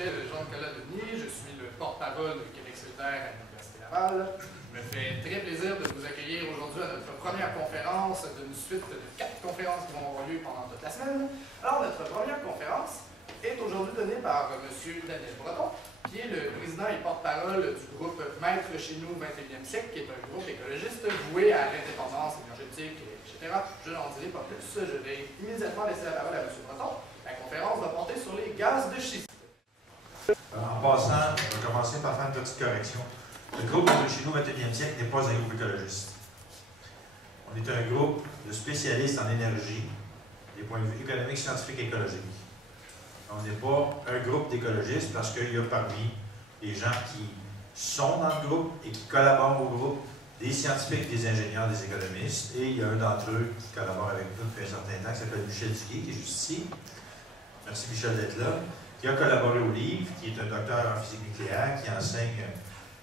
m'appelle Jean-Nicolas Denis, je suis le porte-parole du Québec solidaire à l'Université Laval. Il me fait très plaisir de vous accueillir aujourd'hui à notre première conférence d'une suite de 4 conférences qui vont avoir lieu pendant toute la semaine. Alors, notre première conférence est aujourd'hui donnée par M. Daniel Breton, qui est le président et porte-parole du groupe Maître chez nous 21e siècle, qui est un groupe écologiste voué à l'indépendance énergétique, etc. Je n'en dirai pas plus, je vais immédiatement laisser la parole à M. Breton. La conférence va porter sur les gaz de schiste. En passant, je vais commencer par faire une petite correction. Le groupe Maître chez nous 21e siècle n'est pas un groupe écologiste. On est un groupe de spécialistes en énergie, des points de vue économiques, scientifiques et écologiques. On n'est pas un groupe d'écologistes parce qu'il y a parmi les gens qui sont dans le groupe et qui collaborent au groupe des scientifiques, des ingénieurs, des économistes, et il y a un d'entre eux qui collabore avec nous depuis un certain temps, qui s'appelle Michel Duguay, qui est juste ici. Merci Michel d'être là. Qui a collaboré au livre, qui est un docteur en physique nucléaire, qui enseigne,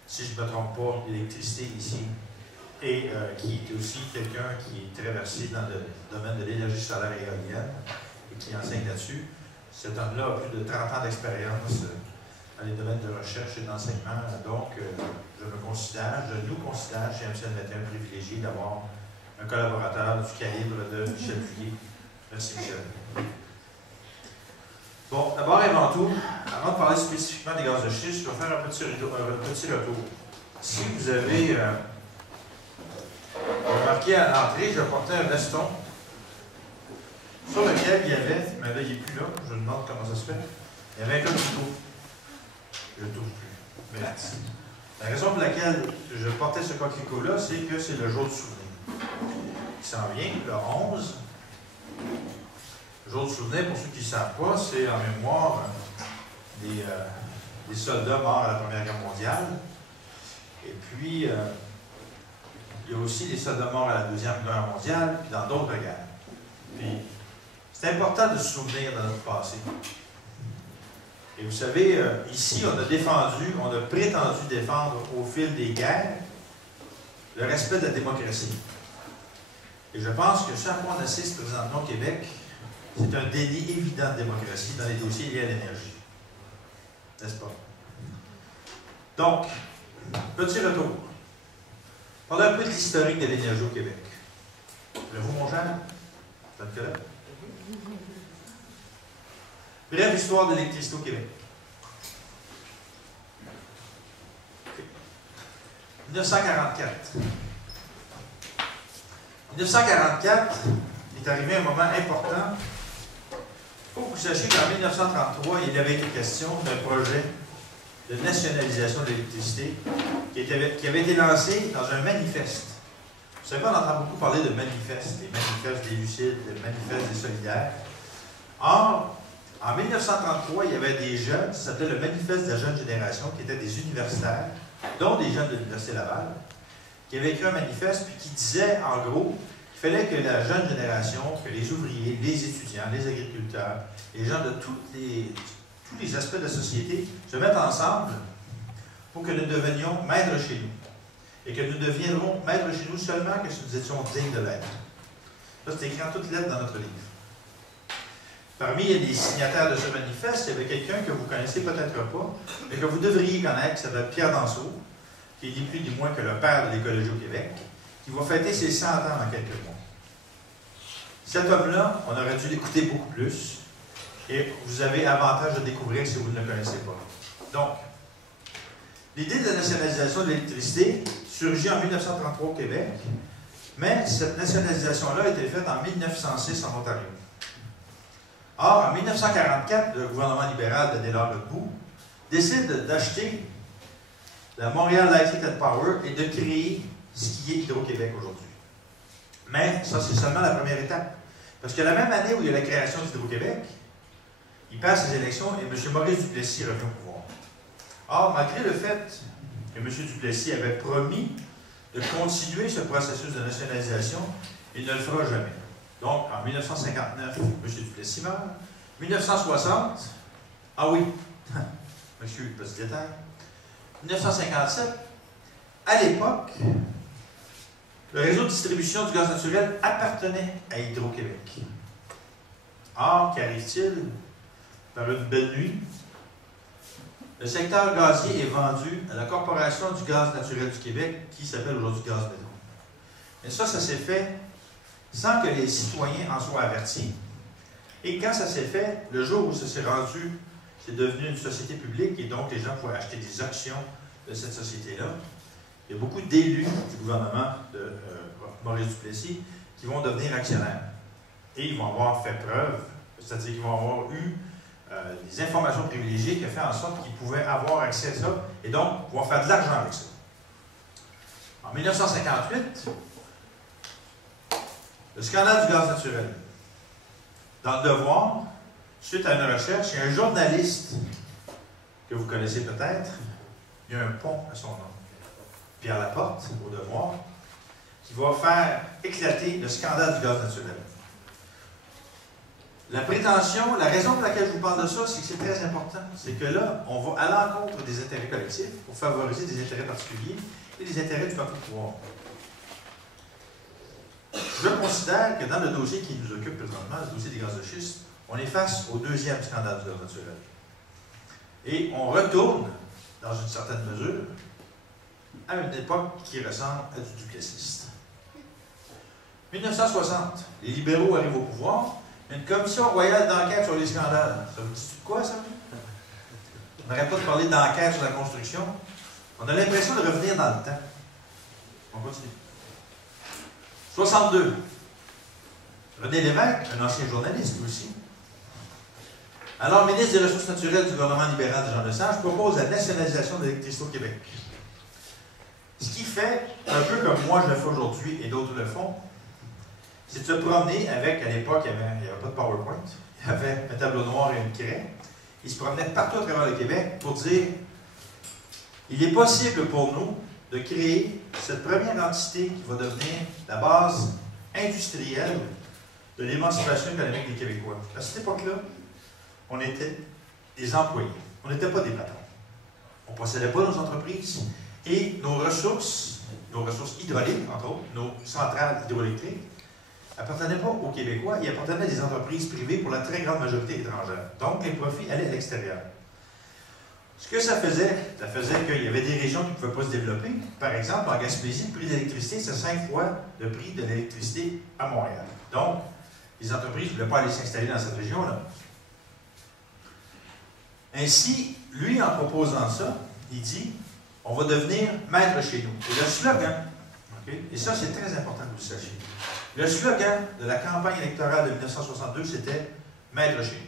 si je ne me trompe pas, l'électricité ici, et qui est aussi quelqu'un qui est très versé dans le domaine de l'énergie solaire et éolienne, et qui enseigne là-dessus. Cet homme-là a plus de 30 ans d'expérience dans les domaines de recherche et d'enseignement, donc je nous considère chez MCN21 privilégié d'avoir un collaborateur du calibre de Michel Duguay. Merci Michel. Bon, d'abord et avant tout, avant de parler spécifiquement des gaz de schiste, je vais faire un petit retour. Si vous avez remarqué à l'entrée, je portais un veston sur lequel il y avait, mais là il n'est plus là, je me demande comment ça se fait, il y avait un couteau. Je ne le touche plus. Mais la raison pour laquelle je portais ce coquelicot-là, c'est que c'est le jour du souvenir. Qui s'en vient, le 11. Le jour du souvenir, pour ceux qui ne savent pas, c'est en mémoire des soldats morts à la Première Guerre mondiale. Et puis, il y a aussi des soldats morts à la Deuxième Guerre mondiale, puis dans d'autres guerres. Puis, c'est important de se souvenir de notre passé. Et vous savez, ici, on a prétendu défendre au fil des guerres le respect de la démocratie. Et je pense que ce à quoi on assiste présentement au Québec, c'est un déni évident de démocratie dans les dossiers liés à l'énergie. N'est-ce pas? Donc, petit retour. Parlons un peu de l'historique de l'énergie au Québec. Voulez-vous, mon cher? Vous êtes là? Brève histoire de l'électricité au Québec. 1944. 1944 est arrivé un moment important. Il faut que vous sachiez qu'en 1933, il avait été question d'un projet de nationalisation de l'électricité qui avait été lancé dans un manifeste. Vous savez, on entend beaucoup parler de manifestes, des manifestes des Lucides, des manifestes des Solidaires. Or, en 1933, il y avait des jeunes, ça s'appelait le Manifeste de la jeune génération, qui étaient des universitaires, dont des jeunes de l'Université Laval, qui avaient écrit un manifeste puis qui disait, en gros, qu'il fallait que la jeune génération, que les ouvriers, les étudiants, les agriculteurs, les gens de tous les aspects de la société se mettent ensemble pour que nous devenions maîtres chez nous. Et que nous deviendrons maîtres chez nous seulement que si nous étions dignes de l'être. Ça, c'est écrit en toutes lettres dans notre livre. Parmi les signataires de ce manifeste, il y avait quelqu'un que vous ne connaissez peut-être pas, mais que vous devriez connaître, qui s'appelle Pierre Danseau, qui est ni plus ni moins que le père de l'écologie au Québec, qui va fêter ses 100 ans dans quelques mois. Cet homme-là, on aurait dû l'écouter beaucoup plus, et vous avez avantage de découvrir si vous ne le connaissez pas. Donc, l'idée de la nationalisation de l'électricité surgit en 1933 au Québec, mais cette nationalisation-là a été faite en 1906 en Ontario. Or, en 1944, le gouvernement libéral de Délard Debout décide d'acheter la Montréal Light and Power et de créer ce qui est Hydro-Québec aujourd'hui. Mais ça, c'est seulement la première étape. Parce que la même année où il y a la création d'Hydro-Québec, il passe les élections et M. Maurice Duplessis revient au pouvoir. Or, malgré le fait que M. Duplessis avait promis de continuer ce processus de nationalisation, il ne le fera jamais. Donc, en 1959, M. Duplessis meurt. 1960, ah oui, monsieur le petit détail. 1957, à l'époque, le réseau de distribution du gaz naturel appartenait à le secteur gazier est vendu à la Corporation du gaz naturel du Québec, qui s'appelle aujourd'hui Gaz-Métro. Et ça s'est fait sans que les citoyens en soient avertis. Et quand ça s'est fait, le jour où ça s'est rendu, c'est devenu une société publique, et donc les gens pouvaient acheter des actions de cette société-là. Il y a beaucoup d'élus du gouvernement de Maurice Duplessis qui vont devenir actionnaires. Et ils vont avoir fait preuve, c'est-à-dire qu'ils vont avoir eu des informations privilégiées qui ont fait en sorte qu'ils pouvaient avoir accès à ça et donc pouvoir faire de l'argent avec ça. En 1958, le scandale du gaz naturel. Dans Le Devoir, suite à une recherche, il y a un journaliste que vous connaissez peut-être, il y a un pont à son nom, Pierre Laporte, au Devoir, qui va faire éclater le scandale du gaz naturel. La prétention, la raison pour laquelle je vous parle de ça, c'est que c'est très important. C'est que là, on va à l'encontre des intérêts collectifs pour favoriser des intérêts particuliers et des intérêts du parti de pouvoir. Je considère que dans le dossier qui nous occupe présentement, le dossier des gaz de schiste, on est face au deuxième scandale du gaz naturel. Et on retourne, dans une certaine mesure, à une époque qui ressemble à du duplessiste. 1960, les libéraux arrivent au pouvoir. Une commission royale d'enquête sur les scandales. Ça vous dit quoi, ça? On n'arrête pas de parler d'enquête sur la construction. On a l'impression de revenir dans le temps. On continue. 62. René Lévesque, un ancien journaliste aussi, alors ministre des Ressources naturelles du gouvernement libéral de Jean Lesage, propose la nationalisation de l'électricité au Québec. Ce qui fait, un peu comme moi je le fais aujourd'hui et d'autres le font, c'est de se promener avec, à l'époque, il n'y avait pas de PowerPoint, il y avait un tableau noir et une craie. Ils se promenaient partout à travers le Québec pour dire il est possible pour nous de créer cette première entité qui va devenir la base industrielle de l'émancipation économique des Québécois. À cette époque-là, on était des employés. On n'était pas des patrons. On ne possédait pas nos entreprises et nos ressources hydrauliques, entre autres, nos centrales hydroélectriques, n'appartenaient pas aux Québécois, ils appartenaient à des entreprises privées pour la très grande majorité étrangère. Donc, les profits allaient à l'extérieur. Ce que ça faisait qu'il y avait des régions qui ne pouvaient pas se développer. Par exemple, en Gaspésie, le prix de l'électricité, c'est 5 fois le prix de l'électricité à Montréal. Donc, les entreprises ne voulaient pas aller s'installer dans cette région-là. Ainsi, lui, en proposant ça, il dit on va devenir maître chez nous. Et le slogan, et ça, c'est très important que vous le sachiez. Le slogan de la campagne électorale de 1962, c'était « Maître chez nous ».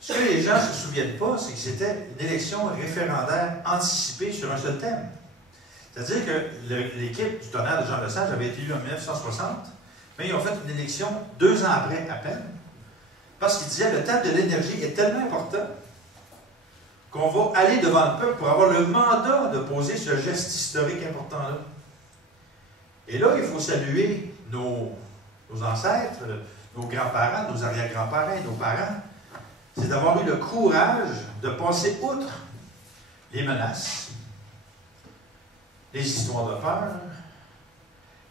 Ce que les gens ne se souviennent pas, c'est que c'était une élection référendaire anticipée sur un seul thème. C'est-à-dire que l'équipe du tonnerre de Jean Lesage avait été élue en 1960, mais ils ont fait une élection 2 ans après, à peine, parce qu'ils disaient que le thème de l'énergie est tellement important qu'on va aller devant le peuple pour avoir le mandat de poser ce geste historique important-là. Et là, il faut saluer nos ancêtres, nos grands-parents, nos arrière-grands-parents, nos parents. C'est d'avoir eu le courage de passer outre les menaces, les histoires de peur,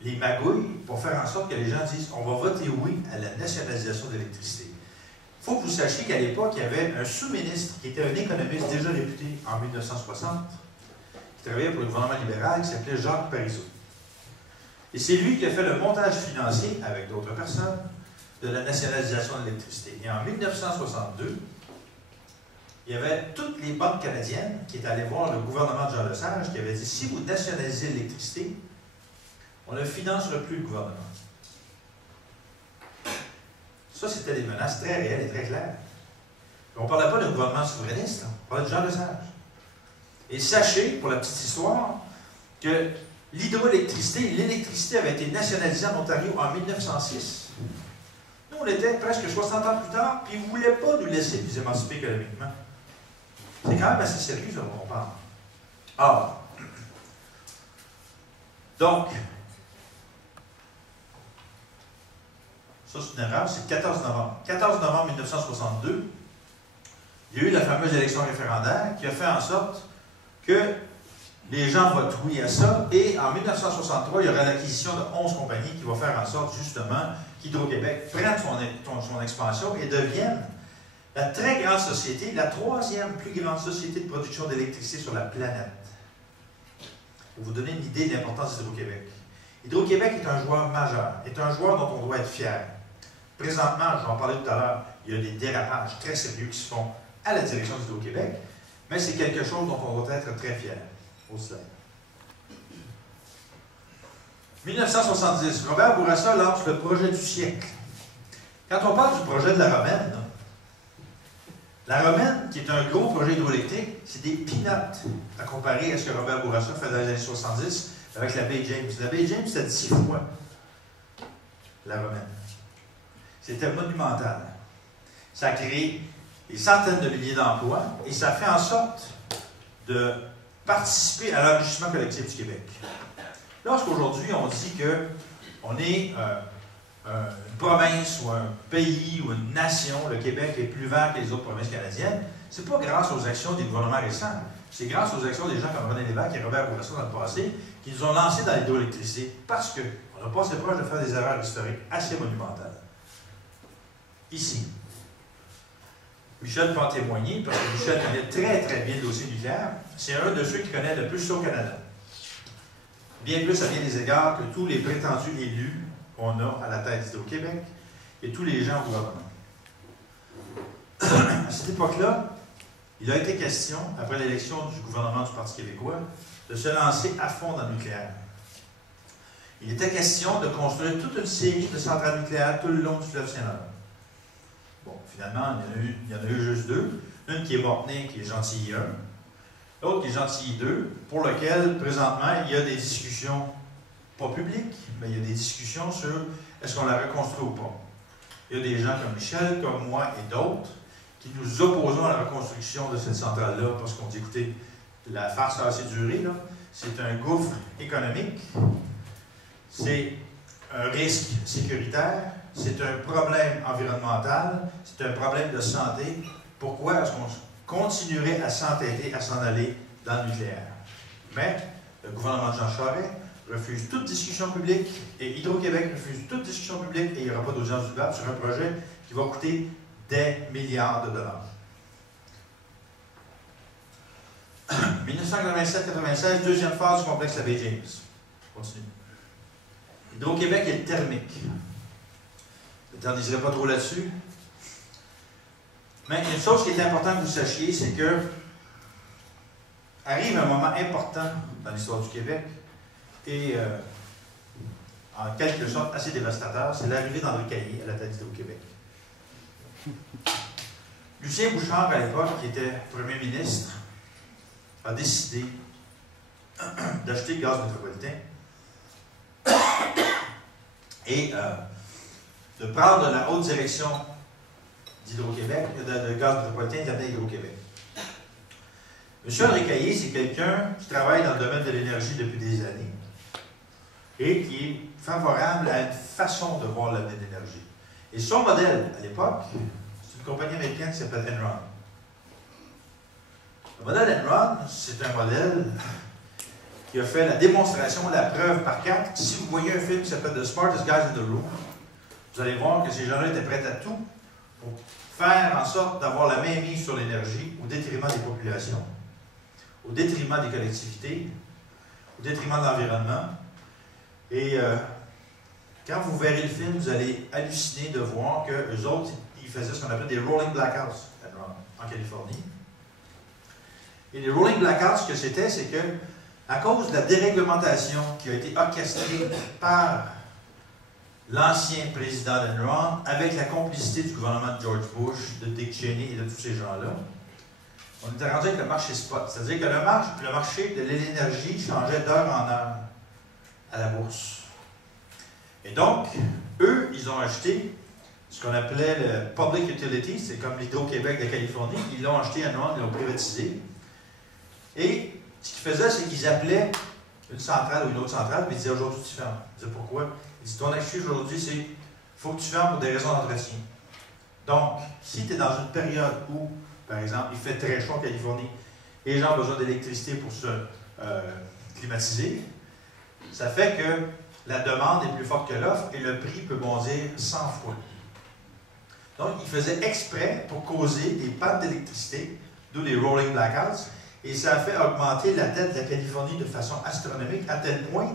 les magouilles, pour faire en sorte que les gens disent on va voter oui à la nationalisation de l'électricité. Il faut que vous sachiez qu'à l'époque, il y avait un sous-ministre qui était un économiste déjà réputé en 1960, qui travaillait pour le gouvernement libéral, qui s'appelait Jacques Parizeau. Et c'est lui qui a fait le montage financier, avec d'autres personnes, de la nationalisation de l'électricité. Et en 1962, il y avait toutes les banques canadiennes qui étaient allées voir le gouvernement de Jean Lesage, qui avait dit si vous nationalisez l'électricité, on ne financera plus le gouvernement. Ça, c'était des menaces très réelles et très claires. On ne parlait pas d'un gouvernement souverainiste, on parlait de Jean Lesage. Et sachez, pour la petite histoire, que l'hydroélectricité, l'électricité avait été nationalisée en Ontario en 1906. Nous, on était presque 60 ans plus tard, puis ils ne voulaient pas nous laisser nous émanciper économiquement. C'est quand même assez sérieux, ça, on parle. Ah. Donc, ça c'est une erreur, c'est le 14 novembre. 14 novembre 1962, il y a eu la fameuse élection référendaire qui a fait en sorte que les gens votent oui à ça, et en 1963, il y aura l'acquisition de 11 compagnies qui va faire en sorte, justement, qu'Hydro-Québec prenne son expansion et devienne La très grande société, la troisième plus grande société de production d'électricité sur la planète. Pour vous donner une idée de l'importance d'Hydro-Québec. Hydro-Québec est un joueur majeur, est un joueur dont on doit être fier. Présentement, je vais en parler tout à l'heure, il y a des dérapages très sérieux qui se font à la direction d'Hydro-Québec, mais c'est quelque chose dont on doit être très fier. Au slide. 1970, Robert Bourassa lance le projet du siècle. Quand on parle du projet de la Romaine, là, la Romaine, qui est un gros projet hydroélectrique, c'est des peanuts à comparer à ce que Robert Bourassa fait dans les années 70 avec la baie James. La baie James, c'était 10 fois la Romaine. C'était monumental. Ça a créé des centaines de milliers d'emplois et ça fait en sorte de participer à l'enrichissement collectif du Québec. Lorsqu'aujourd'hui, on dit qu'on est une province ou un pays ou une nation, le Québec est plus vert que les autres provinces canadiennes, c'est pas grâce aux actions des gouvernements récents, c'est grâce aux actions des gens comme René Lévesque et Robert Bourassa dans le passé qui nous ont lancés dans l'hydroélectricité parce qu'on a passé proche de faire des erreurs historiques assez monumentales. Ici. Michel peut en témoigner, parce que Michel connaît très très bien le dossier nucléaire. C'est un de ceux qui connaît le plus ça au Canada. Bien plus à bien des égards que tous les prétendus élus qu'on a à la tête d'Hydro-Québec et tous les gens au gouvernement. À cette époque-là, il a été question, après l'élection du gouvernement du Parti québécois, de se lancer à fond dans le nucléaire. Il était question de construire toute une série de centrales nucléaires tout le long du fleuve Saint-Laurent. Bon, finalement, il y en a eu juste deux. Une qui est Mortenay, qui est Gentilly 1. L'autre qui est Gentilly 2, pour lequel, présentement, il y a des discussions, pas publiques, mais il y a des discussions sur est-ce qu'on la reconstruit ou pas. Il y a des gens comme Michel, comme moi et d'autres, qui nous opposons à la reconstruction de cette centrale-là, parce qu'on dit, écoutez, la farce a assez duré, là. C'est un gouffre économique, c'est un risque sécuritaire, c'est un problème environnemental, c'est un problème de santé. Pourquoi est-ce qu'on continuerait à s'entêter, à s'en aller dans le nucléaire? Mais le gouvernement de Jean Charest refuse toute discussion publique et Hydro-Québec refuse toute discussion publique et il n'y aura pas d'audience du pape sur un projet qui va coûter des milliards de dollars. 1987-96, deuxième phase du complexe Abbé James. Continue. Hydro-Québec est thermique. Je ne t'en pas trop là-dessus. Mais une chose qui est importante que vous sachiez, c'est que arrive un moment important dans l'histoire du Québec et en quelque sorte assez dévastateur, c'est l'arrivée d'André Caillé à la tête d'Hydro-Québec. Lucien Bouchard, à l'époque, qui était premier ministre, a décidé d'acheter Gaz Métropolitain et de prendre la haute direction d'Hydro-Québec, de Gaz Métropolitain et d'amener Hydro-Québec. M. André Caillé, c'est quelqu'un qui travaille dans le domaine de l'énergie depuis des années et qui est favorable à une façon de voir l'avenir de l'énergie. Et son modèle, à l'époque, c'est une compagnie américaine qui s'appelle Enron. Le modèle Enron, c'est un modèle qui a fait la démonstration, la preuve par quatre. Si vous voyez un film qui s'appelle The Smartest Guys in the Room, vous allez voir que ces gens-là étaient prêts à tout pour faire en sorte d'avoir la main mise sur l'énergie au détriment des populations, au détriment des collectivités, au détriment de l'environnement. Et quand vous verrez le film, vous allez halluciner de voir qu'eux autres, ils faisaient ce qu'on appelle des rolling blackouts en Californie. Et les rolling blackouts, ce que c'était, c'est que, à cause de la déréglementation qui a été orchestrée par l'ancien président d'Enron, avec la complicité du gouvernement de George Bush, de Dick Cheney et de tous ces gens-là, on était rendu avec le marché spot. C'est-à-dire que le marché de l'énergie changeait d'heure en heure à la bourse. Et donc, eux, ils ont acheté ce qu'on appelait le Public Utility, c'est comme l'Hydro-Québec de Californie, ils l'ont acheté à Enron, ils l'ont privatisé. Et ce qu'ils faisaient, c'est qu'ils appelaient une centrale ou une autre centrale, mais ils disaient aujourd'hui tu fermes. Ils disaient pourquoi? Ils disaient ton excuse aujourd'hui, c'est il faut que tu fermes pour des raisons d'entretien. Donc, si tu es dans une période où, par exemple, il fait très chaud en Californie et les gens ont besoin d'électricité pour se climatiser, ça fait que la demande est plus forte que l'offre et le prix peut bondir 100 fois. Donc, il faisait exprès pour causer des pannes d'électricité, d'où les rolling blackouts, et ça a fait augmenter la dette de la Californie de façon astronomique, à tel point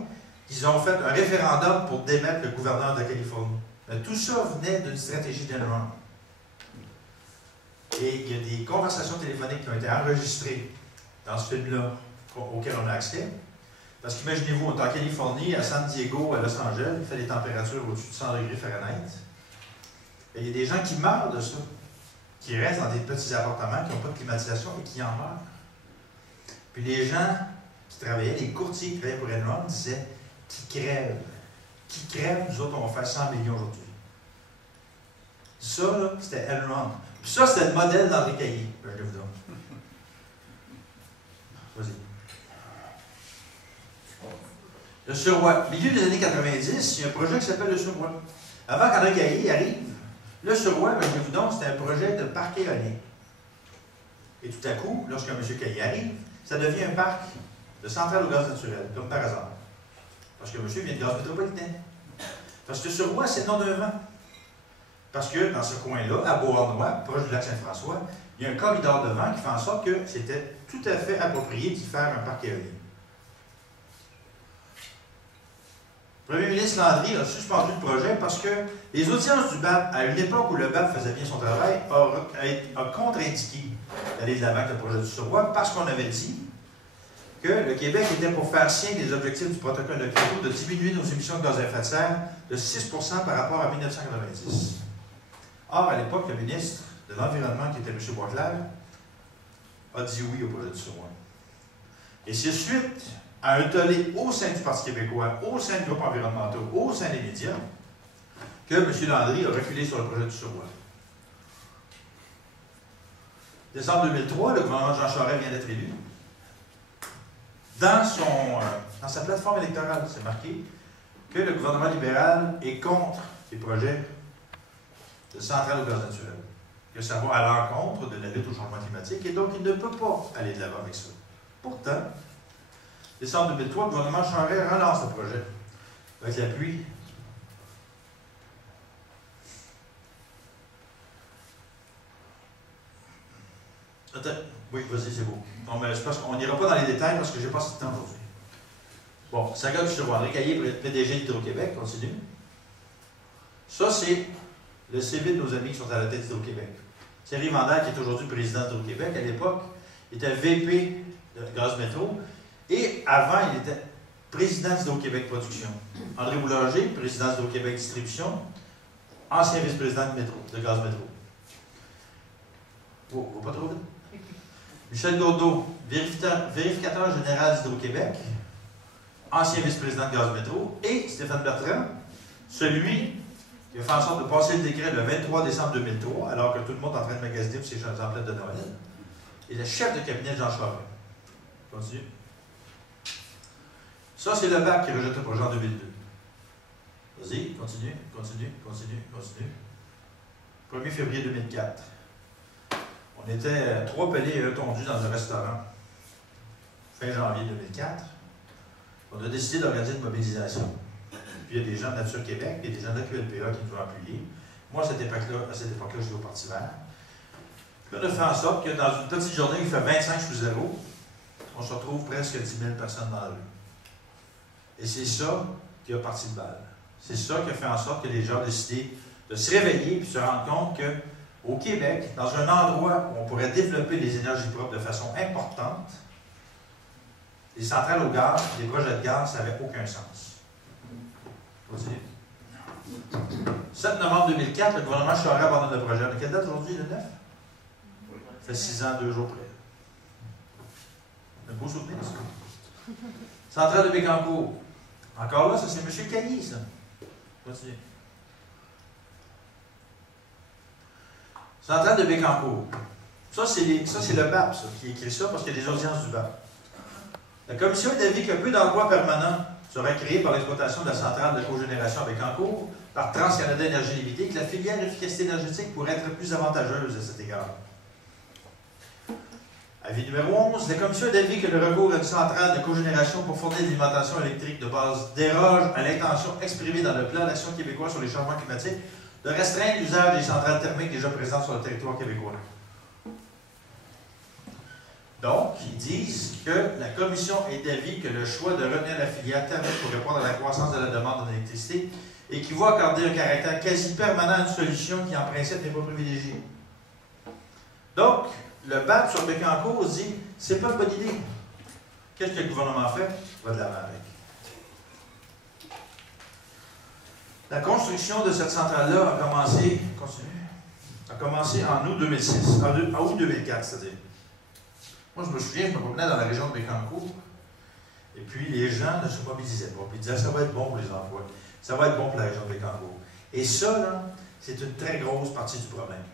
qu'ils ont fait un référendum pour démettre le gouverneur de la Californie. Mais tout ça venait d'une stratégie d'Enron. Et il y a des conversations téléphoniques qui ont été enregistrées dans ce film-là, auquel on a accès. Parce qu'imaginez-vous, on est en Californie, à San Diego, à Los Angeles, il fait des températures au-dessus de 100 degrés Fahrenheit. Et il y a des gens qui meurent de ça, qui restent dans des petits appartements, qui n'ont pas de climatisation et qui en meurent. Puis les gens qui travaillaient, les courtiers qui travaillaient pour Enron, disaient qui crèvent, nous autres, on va faire 100 millions aujourd'hui. Ça, là, c'était Enron. Puis ça, c'était le modèle d'André Caillé. Ben, je vous donne. Vas-y. Le Surroi. Milieu des années 90, il y a un projet qui s'appelle le Surroi. Avant qu'André Caillé arrive, le Surroi, ben, je vous donne, c'était un projet de parc éolien. Et tout à coup, lorsque M. Caillé arrive, ça devient un parc de centrale au gaz naturel, comme par hasard. Parce que monsieur vient de gaz métropolitain. Parce que Surroi, c'est le nom d'un vent. Parce que dans ce coin-là, à Beauharnois, proche du lac Saint-François, il y a un corridor de vent qui fait en sorte que c'était tout à fait approprié d'y faire un parc éolien. Le premier ministre Landry a suspendu le projet parce que les audiences du BAP, à une époque où le BAP faisait bien son travail, a contre-indiqué d'aller de l'avant avec le projet du Surroi parce qu'on avait dit que le Québec était pour faire sien des objectifs du protocole de Kyoto de diminuer nos émissions de gaz à effet de serre de 6 par rapport à 1990. Or, à l'époque, le ministre de l'Environnement, qui était M. Boisclair, a dit oui au projet du Surroi. Et c'est suite à un tollé au sein du Parti québécois, au sein du groupe environnementaux, au sein des médias, que M. Landry a reculé sur le projet du Surroi. Décembre 2003, le gouvernement de Jean Charest vient d'être élu. Dans sa plateforme électorale, c'est marqué que le gouvernement libéral est contre les projets de centrales au gaz naturel, que ça va à l'encontre de la lutte au changement climatique, et donc il ne peut pas aller de l'avant avec ça. Pourtant, décembre 2003, le gouvernement Charest relance le projet avec l'appui oui, vas-y, c'est beau. Non, mais je pense qu'on n'ira pas dans les détails parce que je n'ai pas assez de temps aujourd'hui. Bon, ça regarde sur André Caillé, PDG d'Hydro-Québec, continue. Ça, c'est le CV de nos amis qui sont à la tête d'Hydro-Québec. Thierry Vandal, qui est aujourd'hui président d'Hydro-Québec, à l'époque, il était VP de Gaz Métro, et avant, il était président d'Hydro-Québec Production. André Boulanger, président d'Hydro-Québec Distribution, ancien vice-président de Gaz Métro. Oh, pas trop vite. Michel Gourdeau, vérificateur général d'Hydro-Québec, ancien vice-président de Gaz Métro, et Stéphane Bertrand, celui qui a fait en sorte de passer le décret le 23 décembre 2003, alors que tout le monde est en train de magasiner pour ses emplettes de Noël, et le chef de cabinet de Jean Charest. Continue. Ça, c'est le BAC qui rejette le projet en 2002. Vas-y, continue. 1er février 2004. On était 3 pelés et un tondu dans un restaurant. Fin janvier 2004. On a décidé d'organiser une mobilisation. Puis il y a des gens de Nature Québec et des gens de la QLPA qui nous ont appuyés. Moi, à cette époque-là, j'étais au Parti vert. Puis on a fait en sorte que dans une petite journée, il fait 25 sous zéro, on se retrouve presque 10 000 personnes dans la rue. Et c'est ça qui a parti de balle. C'est ça qui a fait en sorte que les gens ont décidé de se réveiller et de se rendre compte qu'au Québec, dans un endroit où on pourrait développer les énergies propres de façon importante, les centrales au gaz, les projets de gaz, ça n'avait aucun sens. Continue. 7 novembre 2004, le gouvernement Charest abandonne le projet. De quelle date aujourd'hui, le 9? Ça fait 6 ans, 2 jours près. Un beau souvenir, ça. Centrale de Bécancour. Encore là, ça c'est M. Caillé, ça. Continue. Centrale de Bécancour. Ça, c'est le BAP, ça, qui écrit ça, parce qu'il y a des audiences du BAP. La commission est d'avis que peu d'emplois permanents seraient créés par l'exploitation de la centrale de cogénération à Bécancour par TransCanada Énergie Limitée, que la filière efficacité énergétique pourrait être plus avantageuse à cet égard. Avis numéro 11. La commission est d'avis que le recours à une centrale de cogénération pour fournir l'alimentation électrique de base déroge à l'intention exprimée dans le plan d'action québécois sur les changements climatiques de restreindre l'usage des centrales thermiques déjà présentes sur le territoire québécois. Donc, ils disent que la Commission est d'avis que le choix de retenir la filière thermique pour répondre à la croissance de la demande en électricité équivaut à accorder un caractère quasi permanent à une solution qui, en principe, n'est pas privilégiée. Donc, le BAP sur Bécancour dit c'est pas une bonne idée. Qu'est-ce que le gouvernement fait? Il va de l'avant avec. La construction de cette centrale-là a commencé en août 2006, en août 2004, c'est-à-dire. Moi, je me souviens, je me promenais dans la région de Bécancour, et puis les gens ne se mobilisaient pas. Puis ils disaient, ça va être bon pour les emplois, ça va être bon pour la région de Bécancour. Et ça, là, c'est une très grosse partie du problème.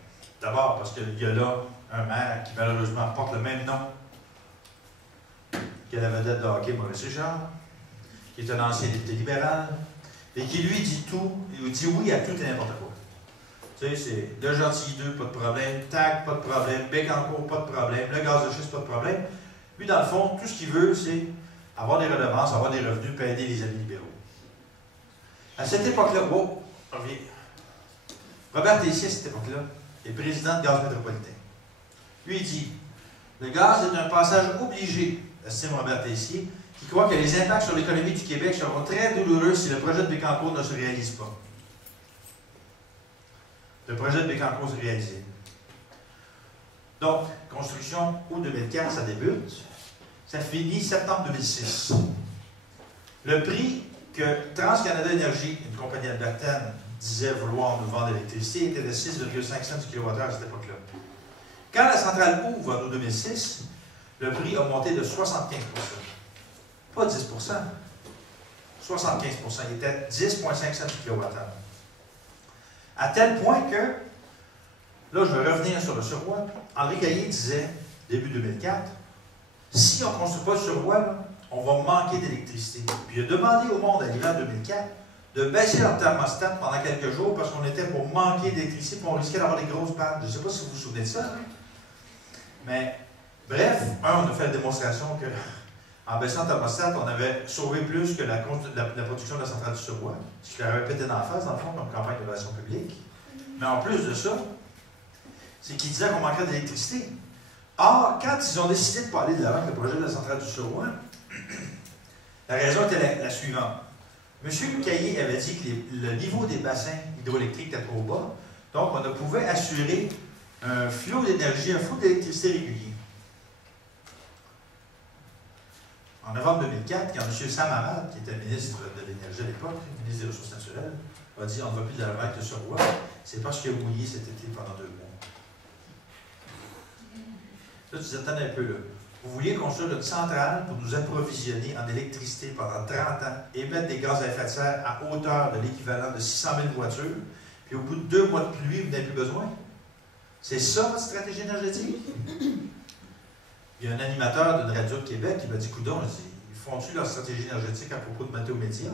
D'abord, parce qu'il y a là un maire qui, malheureusement, porte le même nom que la vedette de hockey, Maurice Richard, qui est un ancien député libéral, et qui, lui, dit oui à tout et n'importe quoi. Tu sais, c'est le Gentilly 2, pas de problème, TAC, pas de problème, Bécancour, pas de problème, le gaz de schiste, pas de problème. Lui, dans le fond, tout ce qu'il veut, c'est avoir des redevances, avoir des revenus, puis aider les amis libéraux. À cette époque-là, Robert Tessier, à cette époque-là, est président de Gaz métropolitain. Lui, il dit le gaz est un passage obligé, estime Robert Tessier, qui croit que les impacts sur l'économie du Québec seront très douloureux si le projet de Bécancour ne se réalise pas. Le projet de Bécancour s'est réalisé. Donc, construction août 2004, ça débute. Ça finit septembre 2006. Le prix que TransCanada Énergie, une compagnie albertaine, disait vouloir nous vendre l'électricité était de 6,5 cents du kWh à cette époque-là. Quand la centrale ouvre en août 2006, le prix a monté de 75 %. Pas 10 %. 75 %. Il était 10,5 cents du kWh. À tel point que, là, je vais revenir sur le surroi. Henri Caillé disait, début 2004, si on ne construit pas le surroi, là, on va manquer d'électricité. Puis il a demandé au monde à l'hiver 2004 de baisser leur thermostat pendant quelques jours parce qu'on était pour manquer d'électricité et on risquait d'avoir des grosses pannes. Je ne sais pas si vous vous souvenez de ça. Hein? Mais, bref, on a fait la démonstration que en baissant le thermostat, on avait sauvé plus que la production de la centrale du surroi, ce qui leur avait pété dans la face, dans le fond, comme campagne de relations publiques. Mais en plus de ça, c'est qu'ils disaient qu'on manquait d'électricité. Or, quand ils ont décidé de ne pas aller de l'avant avec le projet de la centrale du surroi, la raison était la suivante. M. Caillé avait dit que le niveau des bassins hydroélectriques était trop bas, donc on ne pouvait assurer un flot d'énergie, un flot d'électricité régulier. En novembre 2004, quand M. Sam Hamad, qui était ministre de l'Énergie à l'époque, ministre des Ressources naturelles, a dit on ne va plus de l'avant avec le surroi, c'est parce qu'il a mouillé cet été pendant 2 mois. Là, tu dis, attendez un peu là. Vous vouliez construire une centrale pour nous approvisionner en électricité pendant 30 ans, émettre des gaz à effet de serre à hauteur de l'équivalent de 600 000 voitures, puis au bout de 2 mois de pluie, vous n'avez plus besoin? C'est ça votre stratégie énergétique? Il y a un animateur d'une radio de Québec qui m'a dit, coudonc, ils font-tu leur stratégie énergétique à propos de Matteo Média?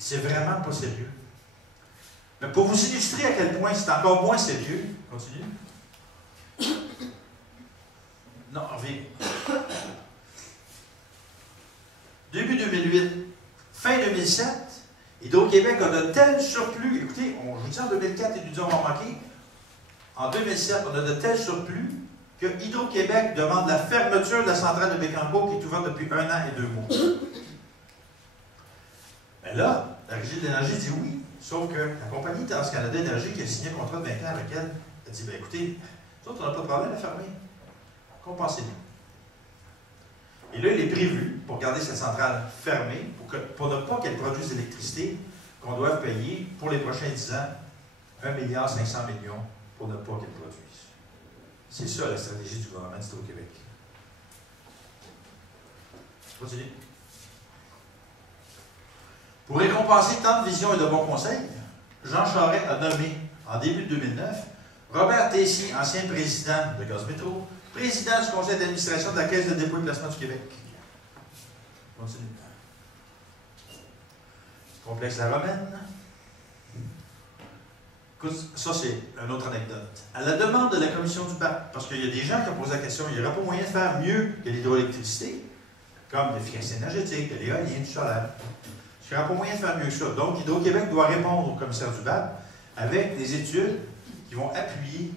C'est vraiment pas sérieux. Mais pour vous illustrer à quel point c'est encore moins sérieux, continue. Non, reviens. Début 2008, fin 2007, Hydro-Québec a de tels surplus. Écoutez, je vous dis en 2004, ils nous disent on va manquer. En 2007, on a de tels surplus que Hydro-Québec demande la fermeture de la centrale de Bécancour qui est ouverte depuis 1 an et 2 mois. Mais là, la Régie de l'énergie dit oui, sauf que la compagnie TransCanada Énergie qui a signé un contrat de 20 ans avec elle, a dit, bien écoutez, nous autres, on n'a pas de problème à fermer. Compensez-nous. Et là, il est prévu, pour garder cette centrale fermée, pour ne pas qu'elle produise de l'électricité, qu'on doive payer pour les prochains 10 ans 1,5 milliard pour ne pas qu'elle produise. C'est ça la stratégie du gouvernement d'Hydro-Québec. Continue. Pour récompenser tant de vision et de bons conseils, Jean Charest a nommé, en début de 2009, Robert Tessier, ancien président de Gaz Métro, président du conseil d'administration de la Caisse de dépôt et placement du Québec. Continue. Complexe La Romaine. Écoute, ça c'est une autre anecdote. À la demande de la commission du BAP, parce qu'il y a des gens qui ont posé la question, il n'y aurait pas moyen de faire mieux que l'hydroélectricité, comme l'efficacité énergétique, de l'éolien, du solaire. Il n'y aurait pas moyen de faire mieux que ça. Donc, Hydro-Québec doit répondre au commissaire du BAP avec des études qui vont appuyer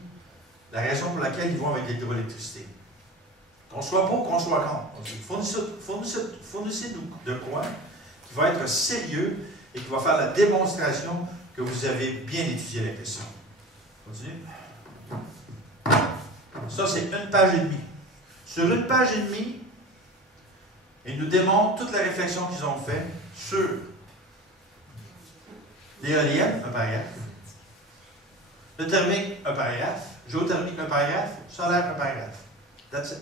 la raison pour laquelle ils vont avec l'hydroélectricité. Qu'on soit pour, qu'on soit contre. Fournissez-nous de quoi qui va être sérieux et qui va faire la démonstration que vous avez bien étudié la question. Continue. Ça, c'est une page et demie. Sur une page et demie, ils nous démontrent toute la réflexion qu'ils ont faite sur l'éolienne, un paragraphe, le thermique, un paragraphe, géothermique, un paragraphe, solaire, un paragraphe. That's it.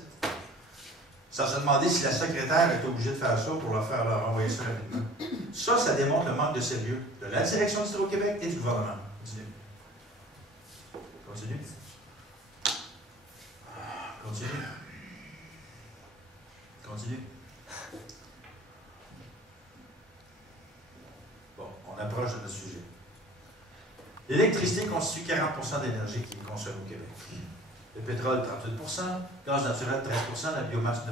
Sans se demander si la secrétaire est obligée de faire ça pour leur envoyer ça rapidement. Ça démontre le manque de sérieux de la direction d'Hydro-Québec et du gouvernement. Continue. Continue. Continue. Continue. Bon, on approche de notre sujet. L'électricité constitue 40% de l'énergie qui est consommée au Québec. Le pétrole, 38%, gaz naturel, 13%, la biomasse, 9%.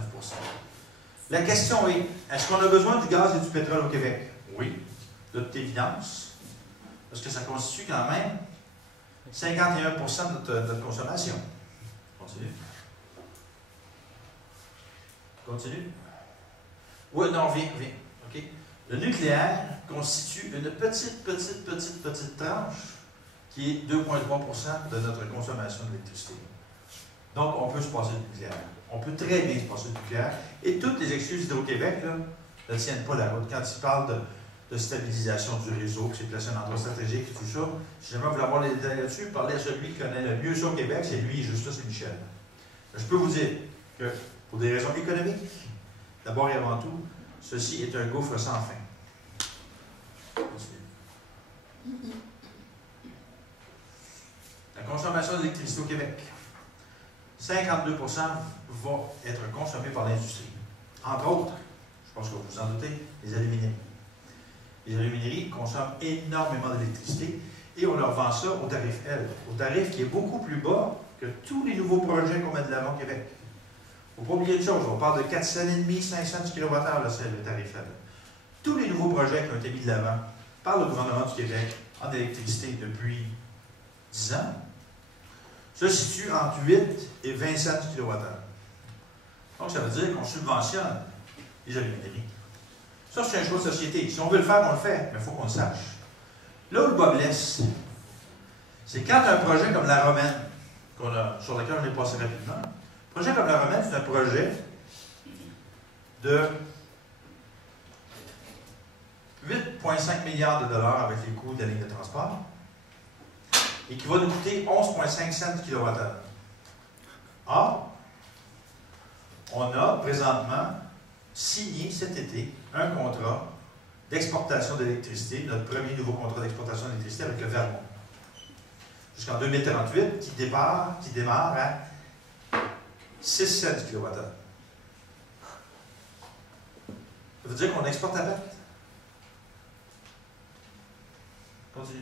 La question est, est-ce qu'on a besoin du gaz et du pétrole au Québec? Oui, de toute évidence, parce que ça constitue quand même 51% de notre consommation. Continue. Continue. Oui, non, viens. OK. Le nucléaire constitue une petite tranche qui est 2,3% de notre consommation d'électricité. Donc, on peut se passer du nucléaire. On peut très bien se passer du nucléaire. Et toutes les excuses d'Hydro-Québec ne tiennent pas la route. Quand ils parlent de stabilisation du réseau, que c'est placé en endroit stratégique et tout ça, si jamais vous voulez avoir les détails là-dessus, parlez à celui qui connaît le mieux ça au Québec, c'est lui, juste là, c'est Michel. Je peux vous dire que, pour des raisons économiques, d'abord et avant tout, ceci est un gouffre sans fin. La consommation d'électricité au Québec. 52% va être consommé par l'industrie. Entre autres, je pense que vous vous en doutez, les alumineries. Les alumineries consomment énormément d'électricité et on leur vend ça au tarif L, au tarif qui est beaucoup plus bas que tous les nouveaux projets qu'on met de l'avant au Québec. Il ne faut pas oublier une chose, on parle de 4,5 500 kWh, c'est le tarif L. Tous les nouveaux projets qui ont été mis de l'avant par le gouvernement du Québec en électricité depuis 10 ans se situent entre 8 et 20 cents du kWh. Donc, ça veut dire qu'on subventionne les alumineries. Ça, c'est un choix de société. Si on veut le faire, on le fait, mais il faut qu'on le sache. Là où le bas blesse, c'est quand un projet comme la Romaine, sur lequel on est passé rapidement, un projet comme la Romaine, c'est un projet de 8,5 milliards de dollars avec les coûts de la ligne de transport et qui va nous coûter 11,5 cents du kWh. Or, on a présentement signé cet été un contrat d'exportation d'électricité, notre premier nouveau contrat d'exportation d'électricité avec le Vermont, jusqu'en 2038, qui démarre à 6 cents du kWh. Ça veut dire qu'on exporte à perte. Continue.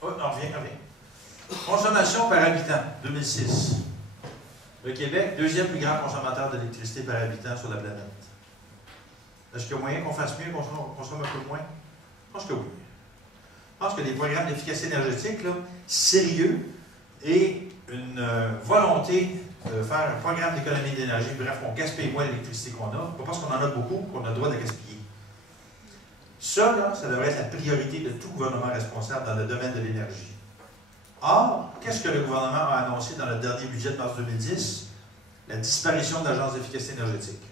Oh, non, reviens. Consommation par habitant, 2006. Le Québec, deuxième plus grand consommateur d'électricité par habitant sur la planète. Est-ce qu'il y a moyen qu'on fasse mieux, qu'on consomme un peu moins? Je pense que oui. Je pense que des programmes d'efficacité énergétique, là, sérieux, et une volonté de faire un programme d'économie d'énergie, bref, on gaspille moins l'électricité qu'on a, pas parce qu'on en a beaucoup qu'on a le droit de la gaspiller. Ça, là, ça devrait être la priorité de tout gouvernement responsable dans le domaine de l'énergie. Or, qu'est-ce que le gouvernement a annoncé dans le dernier budget de mars 2010? La disparition de l'Agence d'efficacité énergétique.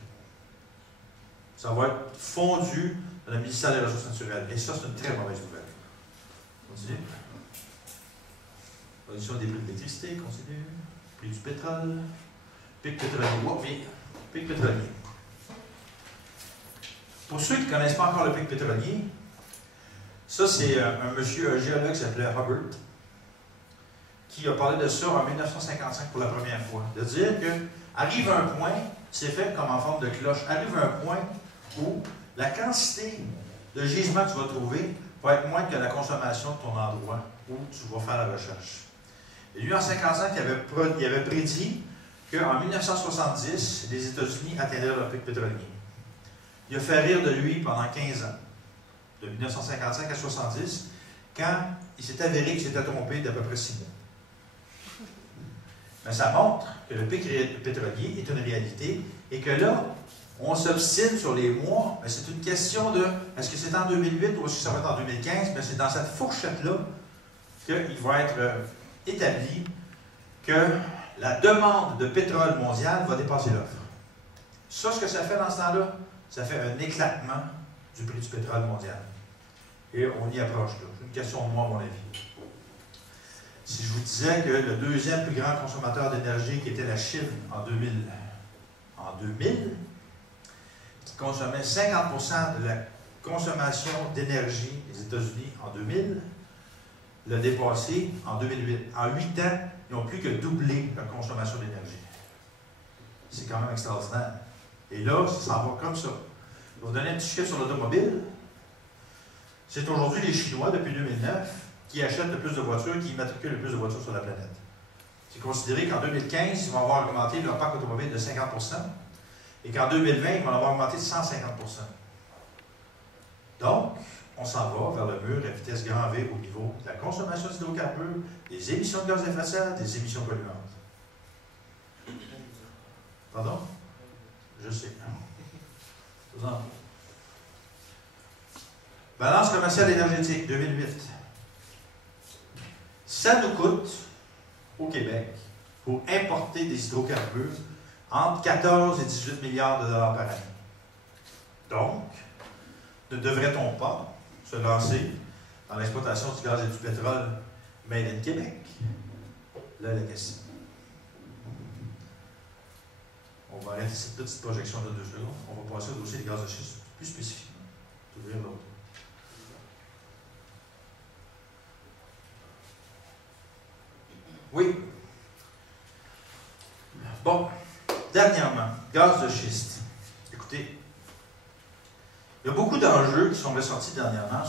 Ça va être fondu dans le ministère des Ressources naturelles. Et ça, c'est une très mauvaise nouvelle. Continue. Réduction des prix de l'électricité, continue. Prix du pétrole. Pic pétrolier. Oh, viens. Pic pétrolier. Pour ceux qui ne connaissent pas encore le pic pétrolier, ça, c'est un monsieur, un géologue qui s'appelait Hubbard, qui a parlé de ça en 1955 pour la première fois. De dire que arrive un point, c'est fait comme en forme de cloche, arrive un point où la quantité de gisement que tu vas trouver va être moins que la consommation de ton endroit où tu vas faire la recherche. Et lui, en 1955, il avait prédit qu'en 1970, les États-Unis atteindraient leur pic pétrolier. Il a fait rire de lui pendant 15 ans, de 1955 à 1970, quand il s'est avéré qu'il s'était trompé d'à peu près 6 mois. Mais ça montre que le pic pétrolier est une réalité et que là, on s'obstine sur les mois, mais c'est une question de est-ce que c'est en 2008 ou est-ce que ça va être en 2015, mais c'est dans cette fourchette-là qu'il va être établi que la demande de pétrole mondial va dépasser l'offre. Ça, ce que ça fait dans ce temps-là, ça fait un éclatement du prix du pétrole mondial. Et on y approche là. C'est une question de moi, à mon avis. Si je vous disais que le deuxième plus grand consommateur d'énergie, qui était la Chine en 2000, qui consommait 50% de la consommation d'énergie des États-Unis en 2000, l'a dépassé en 2008. En 8 ans, ils n'ont plus que doublé leur consommation d'énergie. C'est quand même extraordinaire. Et là, ça s'en va comme ça. Je vais vous donner un petit chiffre sur l'automobile. C'est aujourd'hui les Chinois, depuis 2009, qui achètent le plus de voitures, qui immatriculent le plus de voitures sur la planète. C'est considéré qu'en 2015, ils vont avoir augmenté leur parc automobile de 50%, et qu'en 2020, ils vont avoir augmenté de 150%. Donc, on s'en va vers le mur à vitesse grand V au niveau de la consommation d'hydrocarbures, des émissions de gaz à effet de serre, des émissions polluantes. Pardon? Je sais. Balance commerciale énergétique 2008. Ça nous coûte, au Québec, pour importer des hydrocarbures, entre 14 et 18 milliards de dollars par année. Donc, ne devrait-on pas se lancer dans l'exploitation du gaz et du pétrole made in Québec? Là, la question. On va arrêter cette petite projection de 2 secondes. On va passer au dossier des gaz de schiste plus spécifiquement. Ouvrir l'autre. Oui. Bon. Dernièrement, gaz de schiste. Écoutez, il y a beaucoup d'enjeux qui sont ressortis dernièrement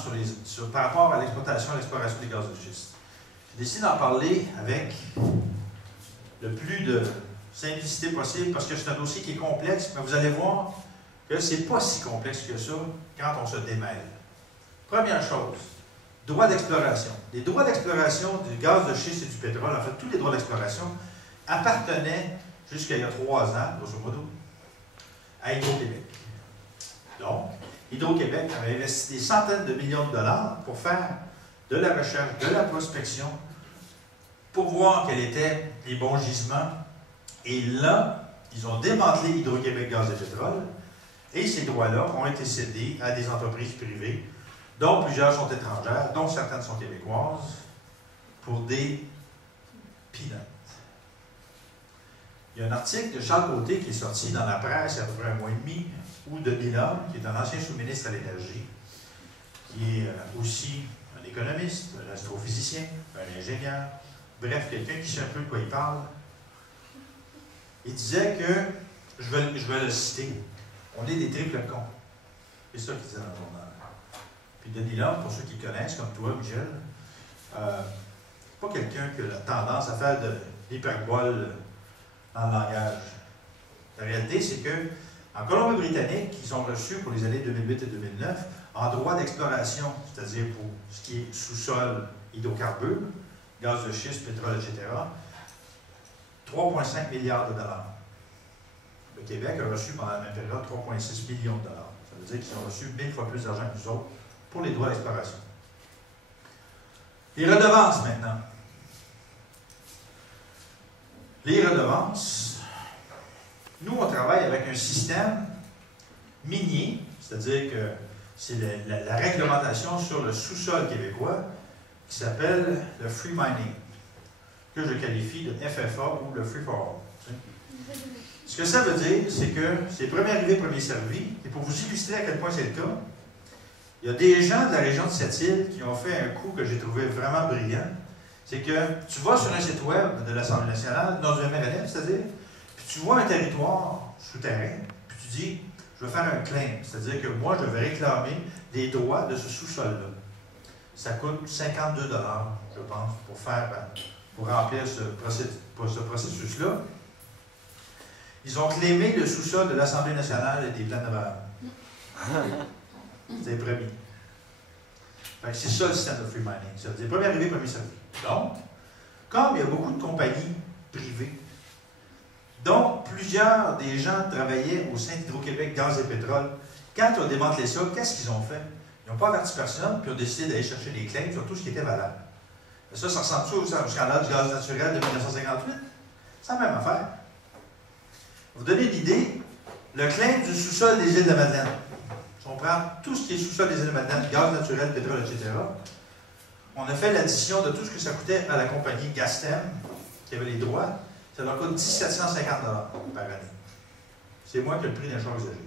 par rapport à l'exploitation et à l'exploration des gaz de schiste. J'ai décidé d'en parler avec le plus de simplicité possible parce que c'est un dossier qui est complexe, mais vous allez voir que ce n'est pas si complexe que ça quand on se démêle. Première chose, droits d'exploration. Les droits d'exploration du gaz de schiste et du pétrole, en fait, tous les droits d'exploration appartenaient jusqu'à il y a 3 ans, grosso modo, à Hydro-Québec. Donc, Hydro-Québec avait investi des centaines de millions de dollars pour faire de la recherche, de la prospection, pour voir quels étaient les bons gisements. Et là, ils ont démantelé Hydro-Québec Gaz et Pétrole, et ces droits-là ont été cédés à des entreprises privées, dont plusieurs sont étrangères, dont certaines sont québécoises, pour des peanuts. Il y a un article de Charles Côté qui est sorti dans la presse il y a à peu près 1 mois et demi, où Denis Lhomme, qui est un ancien sous-ministre à l'Énergie, qui est aussi un économiste, un astrophysicien, un ingénieur, bref, quelqu'un qui sait un peu de quoi il parle, il disait que, je vais le citer, on est des triples cons. C'est ça qu'il disait dans le journal. Puis Denis Lhomme, pour ceux qui le connaissent, comme toi, Michel, pas quelqu'un qui a tendance à faire de l'hyperbole dans le langage. La réalité, c'est que en Colombie-Britannique, ils ont reçu pour les années 2008 et 2009, en droit d'exploration, c'est-à-dire pour ce qui est sous-sol, hydrocarbures, gaz de schiste, pétrole, etc., 3,5 milliards de dollars. Le Québec a reçu pendant la même période 3,6 millions de dollars. Ça veut dire qu'ils ont reçu 1000 fois plus d'argent que nous autres pour les droits d'exploration. Les redevances maintenant. Les redevances, nous on travaille avec un système minier, c'est-à-dire que c'est la réglementation sur le sous-sol québécois qui s'appelle le free mining, que je qualifie de FFA ou le free for all. Ce que ça veut dire, c'est que c'est premier arrivé, premier servi, et pour vous illustrer à quel point c'est le cas, il y a des gens de la région de Sept-Îles qui ont fait un coup que j'ai trouvé vraiment brillant. C'est que tu vas sur un site web de l'Assemblée nationale, dans un MRNF, c'est-à-dire, puis tu vois un territoire souterrain, puis tu dis, je vais faire un claim, c'est-à-dire que moi, je vais réclamer les droits de ce sous-sol-là. Ça coûte 52 $, je pense, pour remplir ce processus-là. Ils ont claimé le sous-sol de l'Assemblée nationale et des plans de valeur. C'est promis. C'est ça le système de free mining. Ça veut dire premier arrivé, premier servi. Donc, comme il y a beaucoup de compagnies privées, dont plusieurs des gens travaillaient au sein d'Hydro-Québec Gaz et Pétrole, quand ils ont démantelé ça, qu'est-ce qu'ils ont fait? Ils n'ont pas averti personne, puis ils ont décidé d'aller chercher des claims sur tout ce qui était valable. Ça ressemble au scandale du gaz naturel de 1958? C'est la même affaire. Pour vous donner une idée, le claim du sous-sol des îles de Madeleine. Si on prend tout ce qui est sous-sol des îles de Madeleine, gaz naturel, pétrole, etc., on a fait l'addition de tout ce que ça coûtait à la compagnie Gastem, qui avait les droits. Ça leur coûte 1750 $ par année. C'est moins que le prix d'un char usagé.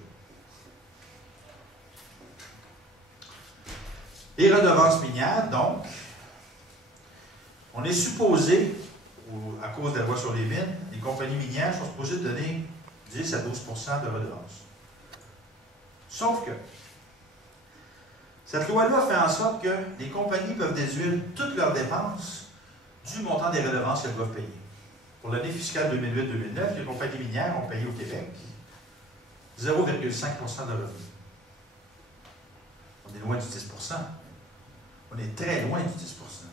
Les redevances minières, donc, on est supposé, à cause de la loi sur les mines, les compagnies minières sont supposées donner 10 à 12 % de redevances. Sauf que, cette loi-là fait en sorte que les compagnies peuvent déduire toutes leurs dépenses du montant des redevances qu'elles doivent payer. Pour l'année fiscale 2008-2009, les compagnies minières ont payé au Québec 0,5 % de revenus. On est loin du 10 %. On est très loin du 10 %.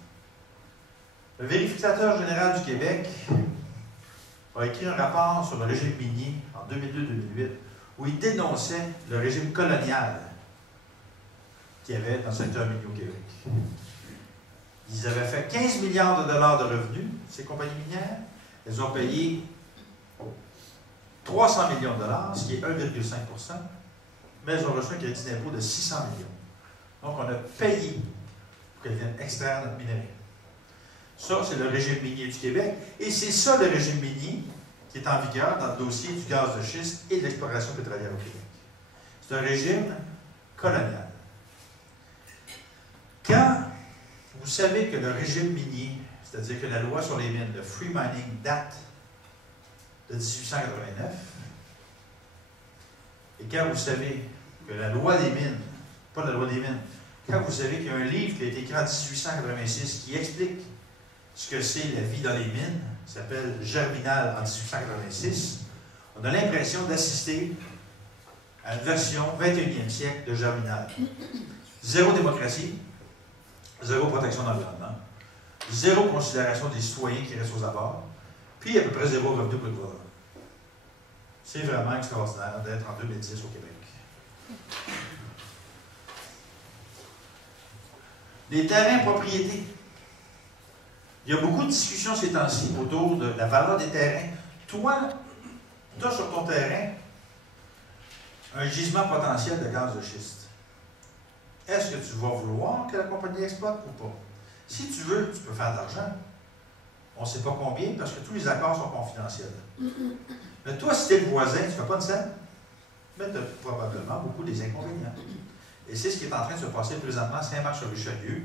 Le vérificateur général du Québec a écrit un rapport sur le régime minier en 2002-2008 où il dénonçait le régime colonial qu'il y avait dans le secteur minier au Québec. Ils avaient fait 15 milliards de dollars de revenus, ces compagnies minières. Elles ont payé 300 millions de dollars, ce qui est 1,5 %, mais elles ont reçu un crédit d'impôt de 600 millions. Donc, on a payé pour qu'elles viennent extraire notre minerai. Ça, c'est le régime minier du Québec. Et c'est ça, le régime minier, qui est en vigueur dans le dossier du gaz de schiste et de l'exploration pétrolière au Québec. C'est un régime colonial. Quand vous savez que le régime minier, c'est-à-dire que la loi sur les mines, le free mining, date de 1889, et quand vous savez que la loi des mines, pas la loi des mines, quand vous savez qu'il y a un livre qui a été écrit en 1886 qui explique ce que c'est la vie dans les mines, qui s'appelle Germinal en 1886, on a l'impression d'assister à une version 21e siècle de Germinal. Zéro démocratie, zéro protection de l'environnement, zéro considération des citoyens qui restent aux abords, puis à peu près zéro revenu pour le gouvernement. C'est vraiment extraordinaire d'être en 2010 au Québec. Les terrains propriétés. Il y a beaucoup de discussions ces temps-ci autour de la valeur des terrains. Toi, tu as sur ton terrain un gisement potentiel de gaz de schiste. Est-ce que tu vas vouloir que la compagnie exploite ou pas? Si tu veux, tu peux faire de l'argent. On ne sait pas combien parce que tous les accords sont confidentiels. Mais toi, si tu es le voisin, tu ne fais pas de scène, mais tu as probablement beaucoup des inconvénients. Et c'est ce qui est en train de se passer présentement à Saint-Marc-sur-Richelieu,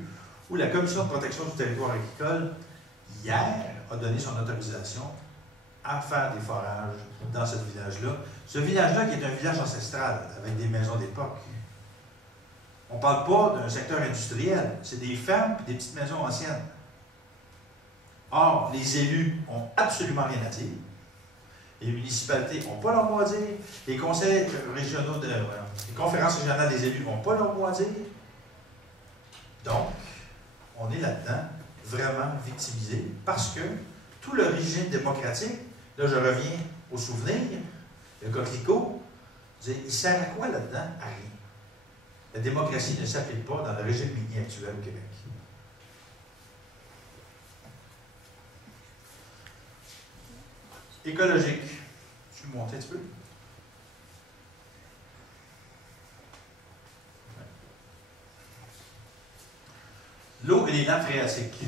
où la Commission de protection du territoire agricole, hier, a donné son autorisation à faire des forages dans ce village-là. Ce village-là qui est un village ancestral, avec des maisons d'époque. On ne parle pas d'un secteur industriel, c'est des fermes et des petites maisons anciennes. Or, les élus n'ont absolument rien à dire. Les municipalités n'ont pas leur mot à dire. Les conseils régionaux, les conférences régionales des élus n'ont pas leur mot à dire. Donc, on est là-dedans vraiment victimisé parce que tout le régime démocratique, là je reviens au souvenir, le coquelicot, il sert à quoi là-dedans? À rien. La démocratie ne s'applique pas dans le régime minier actuel au Québec. Écologique. Je vais monter un petit peu. L'eau et les nappes phréatiques.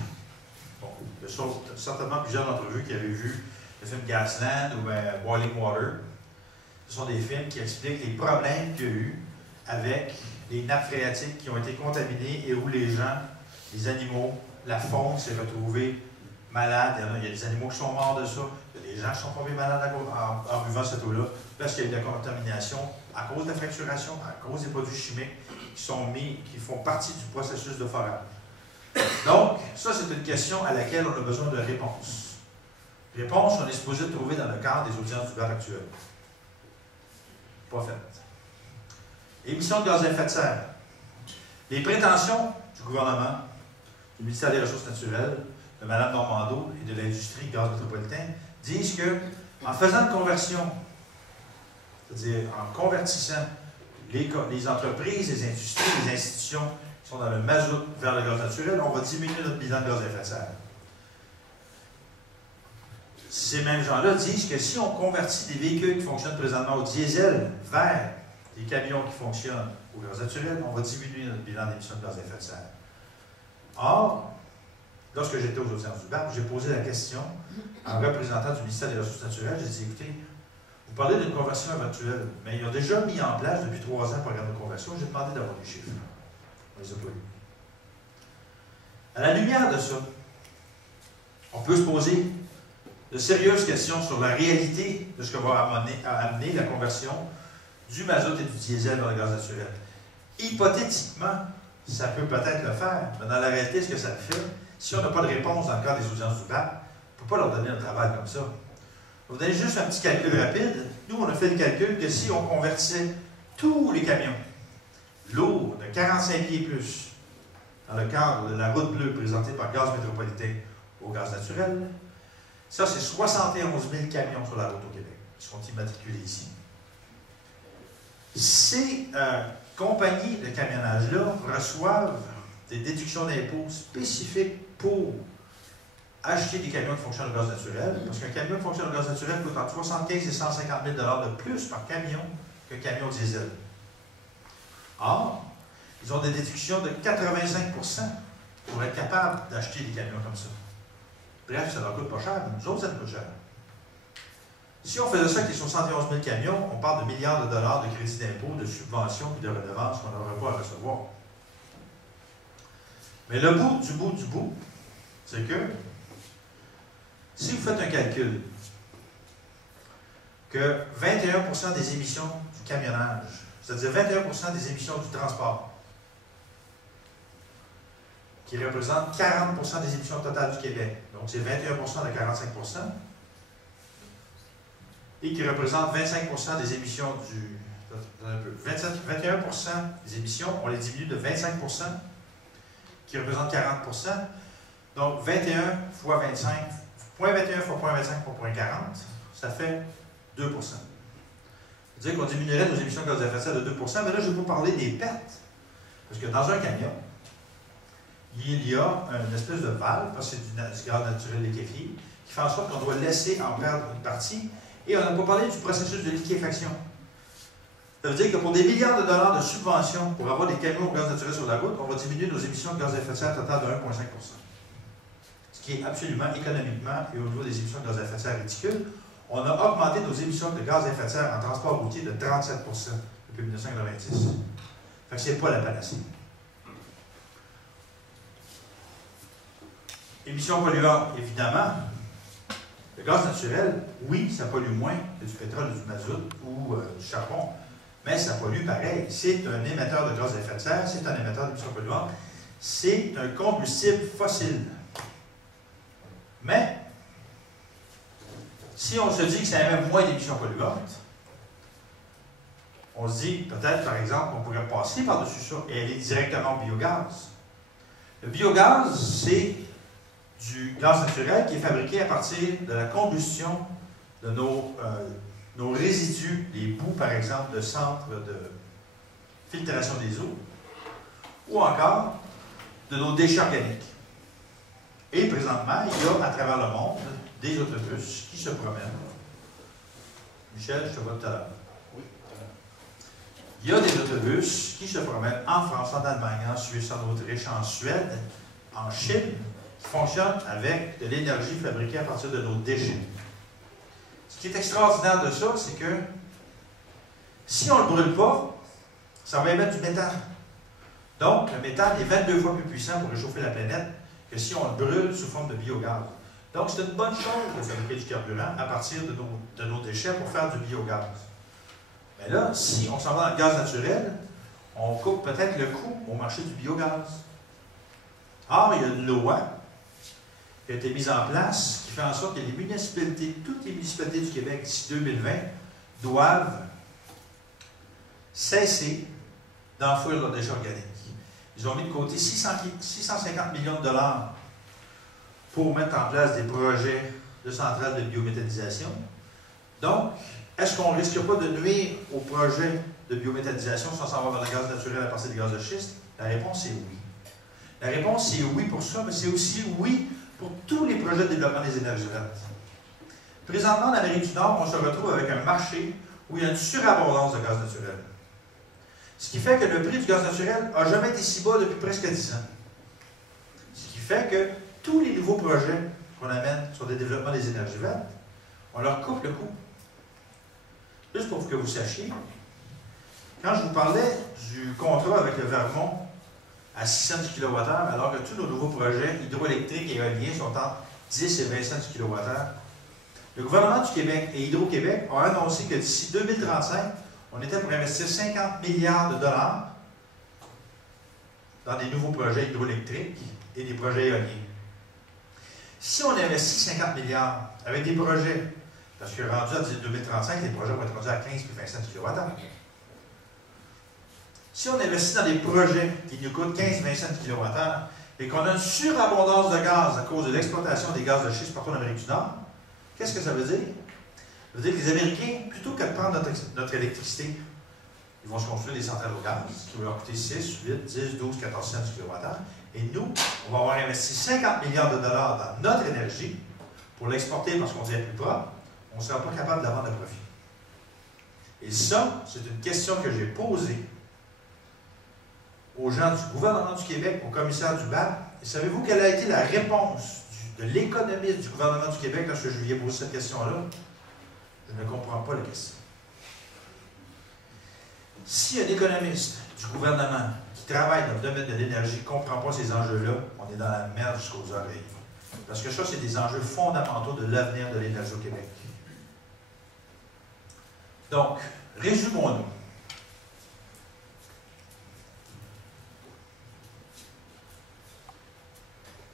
Bon, il y a certainement plusieurs d'entre vous qui avaient vu le film Gasland ou Boiling Water. Ce sont des films qui expliquent les problèmes qu'il y a eu avec les nappes phréatiques qui ont été contaminées et où les gens, les animaux, la faune s'est retrouvée malade. Il y a des animaux qui sont morts de ça. Il y a des gens qui sont tombés malades en buvant cette eau-là parce qu'il y a eu de la contamination à cause de la fracturation, à cause des produits chimiques qui font partie du processus de forage. Donc, ça, c'est une question à laquelle on a besoin de réponse. Réponse qu'on est supposé trouver dans le cadre des audiences du bar actuel. Pas faite. Émissions de gaz à effet de serre. Les prétentions du gouvernement, du ministère des Ressources naturelles, de Mme Normando et de l'industrie gaz métropolitain disent que, en faisant une conversion, c'est-à-dire en convertissant les entreprises, les industries, les institutions qui sont dans le mazout vers le gaz naturel, on va diminuer notre bilan de gaz à effet de serre. Ces mêmes gens-là disent que si on convertit des véhicules qui fonctionnent présentement au diesel vers des camions qui fonctionnent au gaz naturel, on va diminuer notre bilan d'émissions de gaz à effet de serre. Or, lorsque j'étais aux audiences du BAP, j'ai posé la question à un représentant du ministère des Ressources naturelles. J'ai dit, écoutez, vous parlez d'une conversion éventuelle, mais ils ont déjà mis en place depuis 3 ans un programme de conversion. J'ai demandé d'avoir des chiffres. On les a pas eu. À la lumière de ça, on peut se poser de sérieuses questions sur la réalité de ce que va amener la conversion du mazout et du diesel vers le gaz naturel. Hypothétiquement, ça peut peut-être le faire, mais dans la réalité, ce que ça fait, si on n'a pas de réponse dans le cadre des audiences du BAP, on ne peut pas leur donner un travail comme ça. Je vais vous donner juste un petit calcul rapide. Nous, on a fait le calcul que si on convertissait tous les camions lourds de 45 pieds et plus dans le cadre de la route bleue présentée par Gaz Métropolitain au gaz naturel, ça, c'est 71 000 camions sur la route au Québec qui sont immatriculés ici. Ces compagnies de camionnage-là reçoivent des déductions d'impôts spécifiques pour acheter des camions qui fonctionnent au gaz naturel, parce qu'un camion qui fonctionne au gaz naturel coûte entre 75 et 150 000 de plus par camion qu'un camion diesel. Or, ils ont des déductions de 85 % pour être capables d'acheter des camions comme ça. Bref, ça leur coûte pas cher, mais nous autres, ça nous coûte cher. Si on faisait ça avec les 71 000 camions, on parle de milliards de dollars de crédits d'impôt, de subventions et de redevances qu'on n'aurait pas à recevoir. Mais le bout du bout, c'est que si vous faites un calcul que 21 % des émissions du camionnage, c'est-à-dire 21 % des émissions du transport, qui représente 40 % des émissions totales du Québec, donc c'est 21 % de 45 %, et qui représente 25 % des émissions du... 21 % des émissions, on les diminue de 25 % qui représente 40 %. Donc 21 fois 25, 0,21 fois 0,25 fois 0,40, ça fait 2 %. C'est-à-dire qu'on diminuerait nos émissions de gaz à effet de serre de 2 %, mais là, je vais vous parler des pertes. Parce que dans un camion, il y a une espèce de valve, parce que c'est du gaz naturel liquéfié, qui fait en sorte qu'on doit laisser en perdre une partie. Et on n'a pas parlé du processus de liquéfaction. Ça veut dire que pour des milliards de dollars de subventions pour avoir des camions au gaz naturel sur la route, on va diminuer nos émissions de gaz à effet de serre totales de 1,5 %. Ce qui est absolument économiquement et au niveau des émissions de gaz à effet de serre ridicule. On a augmenté nos émissions de gaz à effet de serre en transport routier de 37 % depuis 1990. Fait que c'est pas la panacée. Émissions polluantes, évidemment. Le gaz naturel, oui, ça pollue moins que du pétrole, du mazout ou du charbon, mais ça pollue pareil. C'est un émetteur de gaz à effet de serre, c'est un émetteur d'émissions polluantes, c'est un combustible fossile. Mais, si on se dit que ça émet moins d'émissions polluantes, on se dit peut-être, par exemple, qu'on pourrait passer par-dessus ça et aller directement au biogaz. Le biogaz, c'est du gaz naturel qui est fabriqué à partir de la combustion de nos résidus, les boues, par exemple, de centres de filtration des eaux, ou encore de nos déchets organiques. Et présentement, il y a à travers le monde des autobus qui se promènent. Michel, je te vois tout à l'heure. Oui. Il y a des autobus qui se promènent en France, en Allemagne, en Suisse, en Autriche, en Suède, en Chine, qui fonctionnent avec de l'énergie fabriquée à partir de nos déchets. Ce qui est extraordinaire de ça, c'est que si on ne le brûle pas, ça va émettre du méthane. Donc, le méthane est 22 fois plus puissant pour réchauffer la planète que si on le brûle sous forme de biogaz. Donc, c'est une bonne chose de fabriquer du carburant à partir de nos déchets pour faire du biogaz. Mais là, si on s'en va dans le gaz naturel, on coupe peut-être le coût au marché du biogaz. Or, il y a une loi qui a été mise en place qui fait en sorte que les municipalités, toutes les municipalités du Québec d'ici 2020, doivent cesser d'enfouir leurs déchets organiques. Ils ont mis de côté 650 millions de dollars pour mettre en place des projets de centrales de biométhanisation. Donc, est-ce qu'on ne risque pas de nuire au projet de biométhanisation si on s'en va vers le gaz naturel à partir des gaz de schiste? La réponse est oui. La réponse est oui pour ça, mais c'est aussi oui pour tous les projets de développement des énergies vertes. Présentement, en Amérique du Nord, on se retrouve avec un marché où il y a une surabondance de gaz naturel. Ce qui fait que le prix du gaz naturel n'a jamais été si bas depuis presque 10 ans. Ce qui fait que tous les nouveaux projets qu'on amène sur le développement des énergies vertes, on leur coupe le coût. Juste pour que vous sachiez, quand je vous parlais du contrat avec le Vermont à 6 cents du kWh, alors que tous nos nouveaux projets hydroélectriques et éoliens sont entre 10 et 20 cents du kWh, le gouvernement du Québec et Hydro-Québec ont annoncé que d'ici 2035, on était pour investir 50 milliards de dollars dans des nouveaux projets hydroélectriques et des projets éoliens. Si on investit 50 milliards avec des projets, parce que rendu à 2035, les projets vont être rendus à 15 et 20 cents du kWh. Si on investit dans des projets qui nous coûtent 15-20 cents du kWh et qu'on a une surabondance de gaz à cause de l'exploitation des gaz de schiste partout en Amérique du Nord, qu'est-ce que ça veut dire? Ça veut dire que les Américains, plutôt que de prendre notre électricité, ils vont se construire des centrales au gaz qui vont leur coûter 6, 8, 10, 12, 14 cents du kWh. Et nous, on va avoir investi 50 milliards de dollars dans notre énergie pour l'exporter parce qu'on devient plus propre. On ne sera pas capable de la vendre à profit. Et ça, c'est une question que j'ai posée aux gens du gouvernement du Québec, au commissaire du BAP. Et savez-vous quelle a été la réponse de l'économiste du gouvernement du Québec lorsque je lui ai posé cette question-là? Je ne comprends pas la question. Si un économiste du gouvernement qui travaille dans le domaine de l'énergie ne comprend pas ces enjeux-là, on est dans la merde jusqu'aux oreilles. Parce que ça, c'est des enjeux fondamentaux de l'avenir de l'énergie au Québec. Donc, résumons-nous.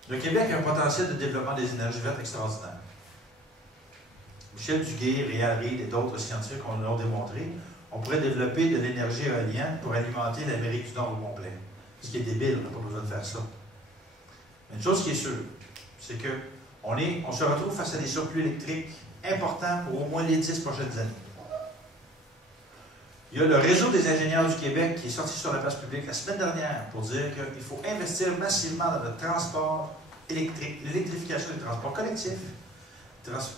Le Québec a un potentiel de développement des énergies vertes extraordinaire. Michel Duguay, Réal Reid et d'autres scientifiques l'ont démontré. On pourrait développer de l'énergie éolienne pour alimenter l'Amérique du Nord au complet. Ce qui est débile, on n'a pas besoin de faire ça. Mais une chose qui est sûre, c'est qu'on se retrouve face à des surplus électriques importants pour au moins les 10 prochaines années. Il y a le réseau des ingénieurs du Québec qui est sorti sur la place publique la semaine dernière pour dire qu'il faut investir massivement dans le transport électrique, l'électrification des transports collectifs,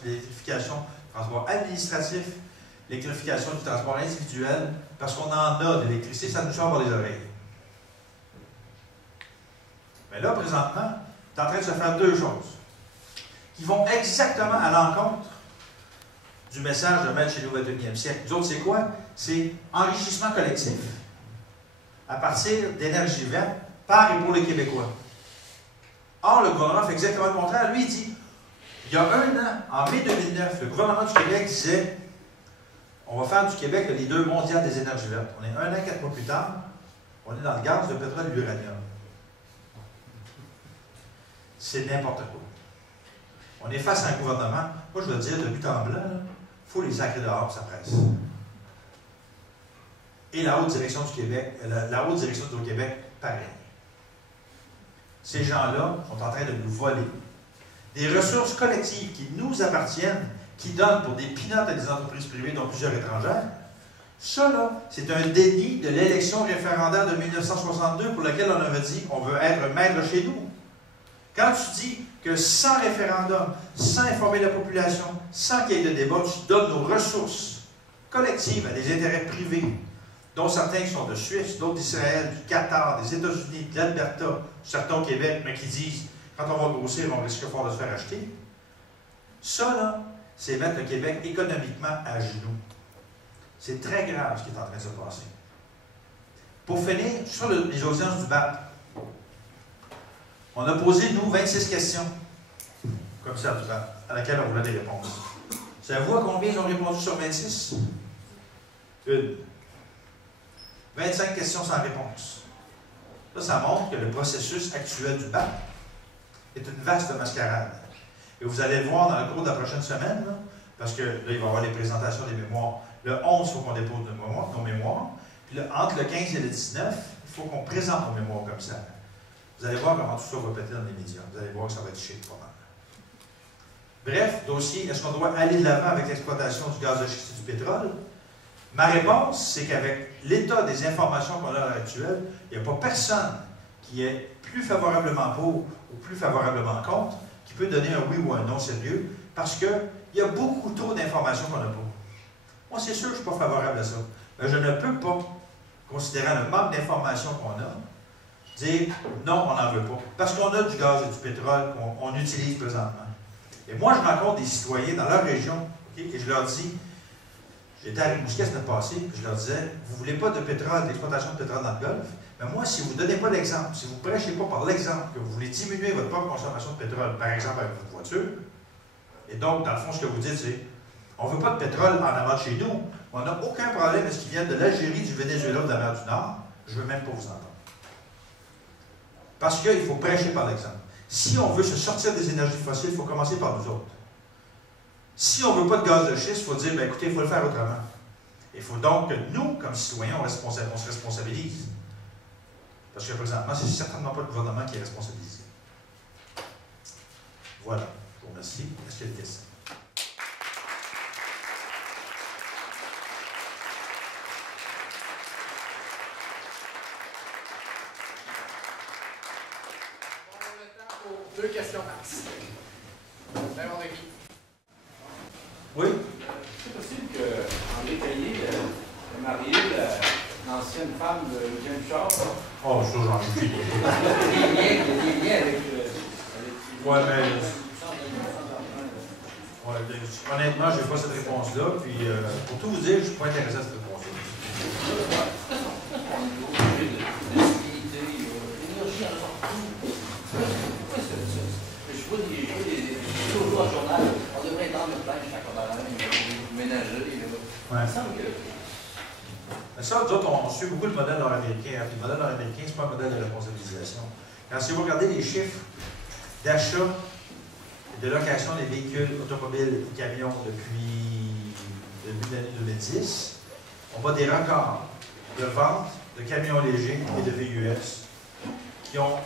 l'électrification du transport administratif, l'électrification du transport individuel, parce qu'on en a de l'électricité, ça nous sort par les oreilles. Mais là, présentement, tu es en train de se faire deux choses qui vont exactement à l'encontre du message de Mettre chez nous au 21e siècle. Nous autres, c'est quoi? C'est enrichissement collectif à partir d'énergie verte par et pour les Québécois. Or, le gouvernement fait exactement le contraire. Lui, il dit, il y a un an, en mai 2009, le gouvernement du Québec disait on va faire du Québec le leader mondial des énergies vertes. On est un an, 4 mois plus tard, on est dans le gaz, le pétrole et l'uranium. C'est n'importe quoi. On est face à un gouvernement, moi je veux dire, de but en blanc, il faut les sacrer dehors, ça presse. Et la haute direction du Québec, la haute direction du Québec, pareil. Ces gens-là sont en train de nous voler des ressources collectives qui nous appartiennent, qui donnent pour des peanuts à des entreprises privées, dont plusieurs étrangères. Ça, là, c'est un déni de l'élection référendaire de 1962 pour laquelle on avait dit on veut être maître chez nous. Quand tu dis que sans référendum, sans informer la population, sans qu'il y ait de débat, tu donnes nos ressources collectives à des intérêts privés, dont certains qui sont de Suisse, d'autres d'Israël, du Qatar, des États-Unis, de l'Alberta, certains au Québec, mais qui disent quand on va grossir, on risque fort de se faire acheter. Ça, là, c'est mettre le Québec économiquement à genoux. C'est très grave ce qui est en train de se passer. Pour finir, sur les audiences du BAP, on a posé, nous, 26 questions, comme ça, du BAP, à laquelle on voulait des réponses. Savez-vous à combien ils ont répondu sur 26? Une. 25 questions sans réponse. Ça montre que le processus actuel du BAP est une vaste mascarade. Et vous allez le voir dans le cours de la prochaine semaine, là, parce que là, il va y avoir les présentations des mémoires. Le 11, il faut qu'on dépose nos mémoires. Puis là, entre le 15 et le 19, il faut qu'on présente nos mémoires comme ça. Vous allez voir comment tout ça va péter dans les médias. Vous allez voir que ça va être chic, pas mal. Bref, dossier, est-ce qu'on doit aller de l'avant avec l'exploitation du gaz de schiste et du pétrole? Ma réponse, c'est qu'avec l'état des informations qu'on a à l'heure actuelle, il n'y a pas personne qui est plus favorablement pour ou plus favorablement contre qui peut donner un oui ou un non sérieux parce qu'il y a beaucoup trop d'informations qu'on n'a pas. Moi, c'est sûr que je ne suis pas favorable à ça. Mais je ne peux pas, considérant le manque d'informations qu'on a, dire non, on n'en veut pas. Parce qu'on a du gaz et du pétrole qu'on utilise présentement. Et moi, je rencontre des citoyens dans leur région, okay, et je leur dis, j'étais à Rimouski la semaine passée, puis je leur disais, vous ne voulez pas de pétrole, d'exploitation de pétrole dans le Golfe, mais moi, si vous ne donnez pas l'exemple, si vous ne prêchez pas par l'exemple que vous voulez diminuer votre propre consommation de pétrole, par exemple avec votre voiture, et donc, dans le fond, ce que vous dites, c'est, on ne veut pas de pétrole en avant de chez nous, on n'a aucun problème avec ce qui vient de l'Algérie, du Venezuela, de la mer du Nord, je ne veux même pas vous entendre. Parce qu'il faut prêcher par l'exemple. Si on veut se sortir des énergies fossiles, il faut commencer par nous autres. Si on ne veut pas de gaz de schiste, il faut dire, bien, écoutez, il faut le faire autrement. Il faut donc que nous, comme citoyens, on se responsabilise. Parce que présentement, ce n'est certainement pas le gouvernement qui est responsabilisé. Voilà. Je vous remercie. Est-ce qu'il y a des questions? Deux questions max. N'importe qui. Oui? C'est possible qu'André Caillé ait marié l'ancienne femme de James Charles? Oh, ça, j'en ai plus. Il y a des liens avec... Oui, mais... Ouais, honnêtement, je n'ai pas cette réponse-là. Puis, pour tout vous dire, je ne suis pas intéressé à cette réponse-là. Toujours au journal, on devrait être dans le pêche à Cobalan, ménager. Il me semble que. Mais ça, nous autres, on suit beaucoup le modèle nord-américain. Hein. Le modèle nord-américain, ce n'est pas un modèle de responsabilisation. Quand si vous regardez les chiffres d'achat et de location des véhicules automobiles et camions depuis le début de l'année 2010, on bat des records de vente de camions légers et de VUS qui ont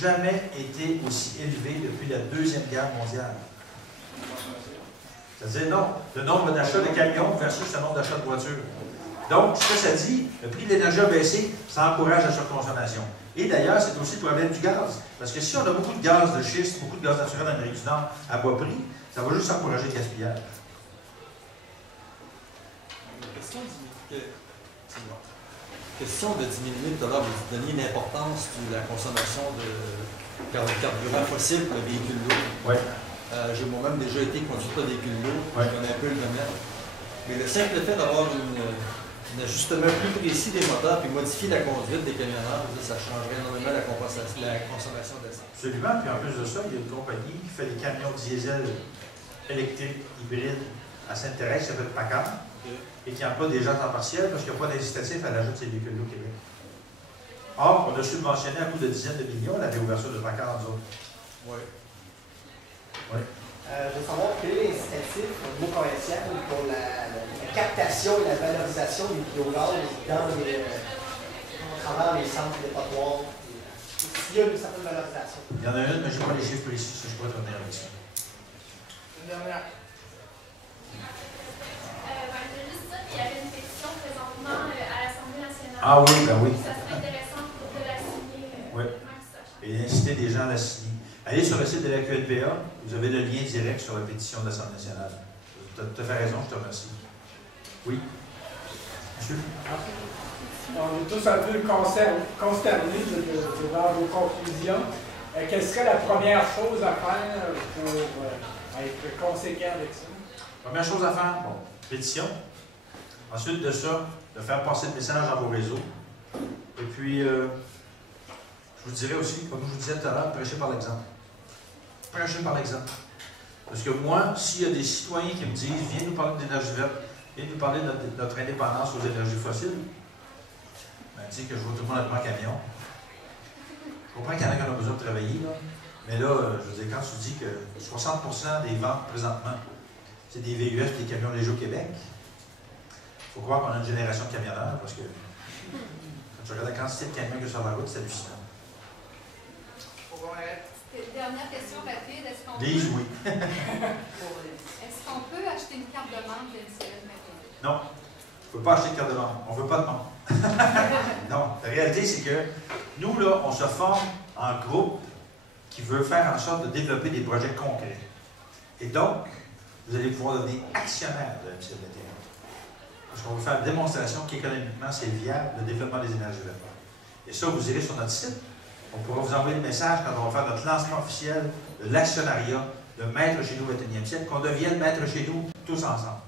jamais été aussi élevé depuis la Deuxième Guerre mondiale. C'est-à-dire, non, le nombre d'achats de camions versus le nombre d'achats de voitures. Donc, ce que ça dit, le prix de l'énergie a baissé, ça encourage la surconsommation. Et d'ailleurs, c'est aussi le problème du gaz. Parce que si on a beaucoup de gaz de schiste, beaucoup de gaz naturel en Amérique du Nord à bas prix, ça va juste encourager le gaspillage. Question de diminuer, tout à l'heure, vous donniez l'importance de la consommation de carburant fossile pour le véhicule lourd. Oui. J'ai moi-même déjà été conducteur de véhicule lourd, Ouais. je connais un peu le domaine. Mais le simple fait d'avoir un ajustement plus précis des moteurs et modifier la conduite des camionneurs, ça changerait énormément la consommation d'essence. Absolument. Puis en plus de ça, il y a une compagnie qui fait des camions diesel électriques, hybrides, à Sainte-Thérèse, qui s'appelle Packard, et qui emploie des gens en partiel parce qu'il n'y a pas d'incitatif à l'achat de ces véhicules-là au Québec. Or, on a subventionné à coût de dizaines de millions la réouverture de Packard, nous autres. Oui. Oui. Je veux savoir quel est l'incitatif au niveau provincial pour la captation et la valorisation des biogaz à travers les centres dépotoirs. S'il y a une certaine valorisation. Il y en a une, mais je n'ai pas les chiffres précis, je pourrais te revenir avec ça. Une dernière. Je veux juste dire qu'il y avait une pétition présentement à l'Assemblée nationale. Ah oui, ben oui. Ça serait intéressant de la signer. Oui. Même si ça change. Et inciter des gens à la signer. Allez sur le site de la QNPA, vous avez le lien direct sur la pétition de l'Assemblée nationale. Tu as fait raison, je te remercie. Oui. Monsieur? On est tous un peu consternés de voir vos conclusions. Quelle serait la première chose à faire pour être conséquent avec ça? Première chose à faire, bon, pétition. Ensuite de ça, de faire passer le message dans vos réseaux. Et puis, je vous dirais aussi, comme je vous disais tout à l'heure, prêcher par l'exemple. Prêcher par l'exemple. Parce que moi, s'il y a des citoyens qui me disent, viens nous parler d'énergie verte, viens nous parler de notre indépendance aux énergies fossiles, ben, dis que je vois tout le monde avec mon camion. Je comprends qu'il y en a qui ont besoin de travailler, là. Mais là, je veux dire, quand tu dis que 60% des ventes présentement, c'est des VUS et des camions légers au Québec, il faut croire qu'on a une génération de camionneurs, parce que quand tu Je regarde la quantité de camions que sur la route, c'est hallucinant. Dernière question rapide. Est-ce qu'on Lise, peut, oui. est-ce qu'on peut acheter une carte de membre de l'NCL maintenant? Non. On ne peut pas acheter de carte de membre. On ne veut pas de membre. Non. La réalité, c'est que nous, là, on se forme en groupe qui veut faire en sorte de développer des projets concrets. Et donc, vous allez pouvoir devenir actionnaire de MCL 21. Parce qu'on veut faire une démonstration qu'économiquement, c'est viable, le développement des énergies vertes. Et ça, vous irez sur notre site. On pourra vous envoyer le message quand on va faire notre lancement officiel de l'actionnariat de Maître chez nous 21e siècle, qu'on devienne Maître chez nous tous ensemble.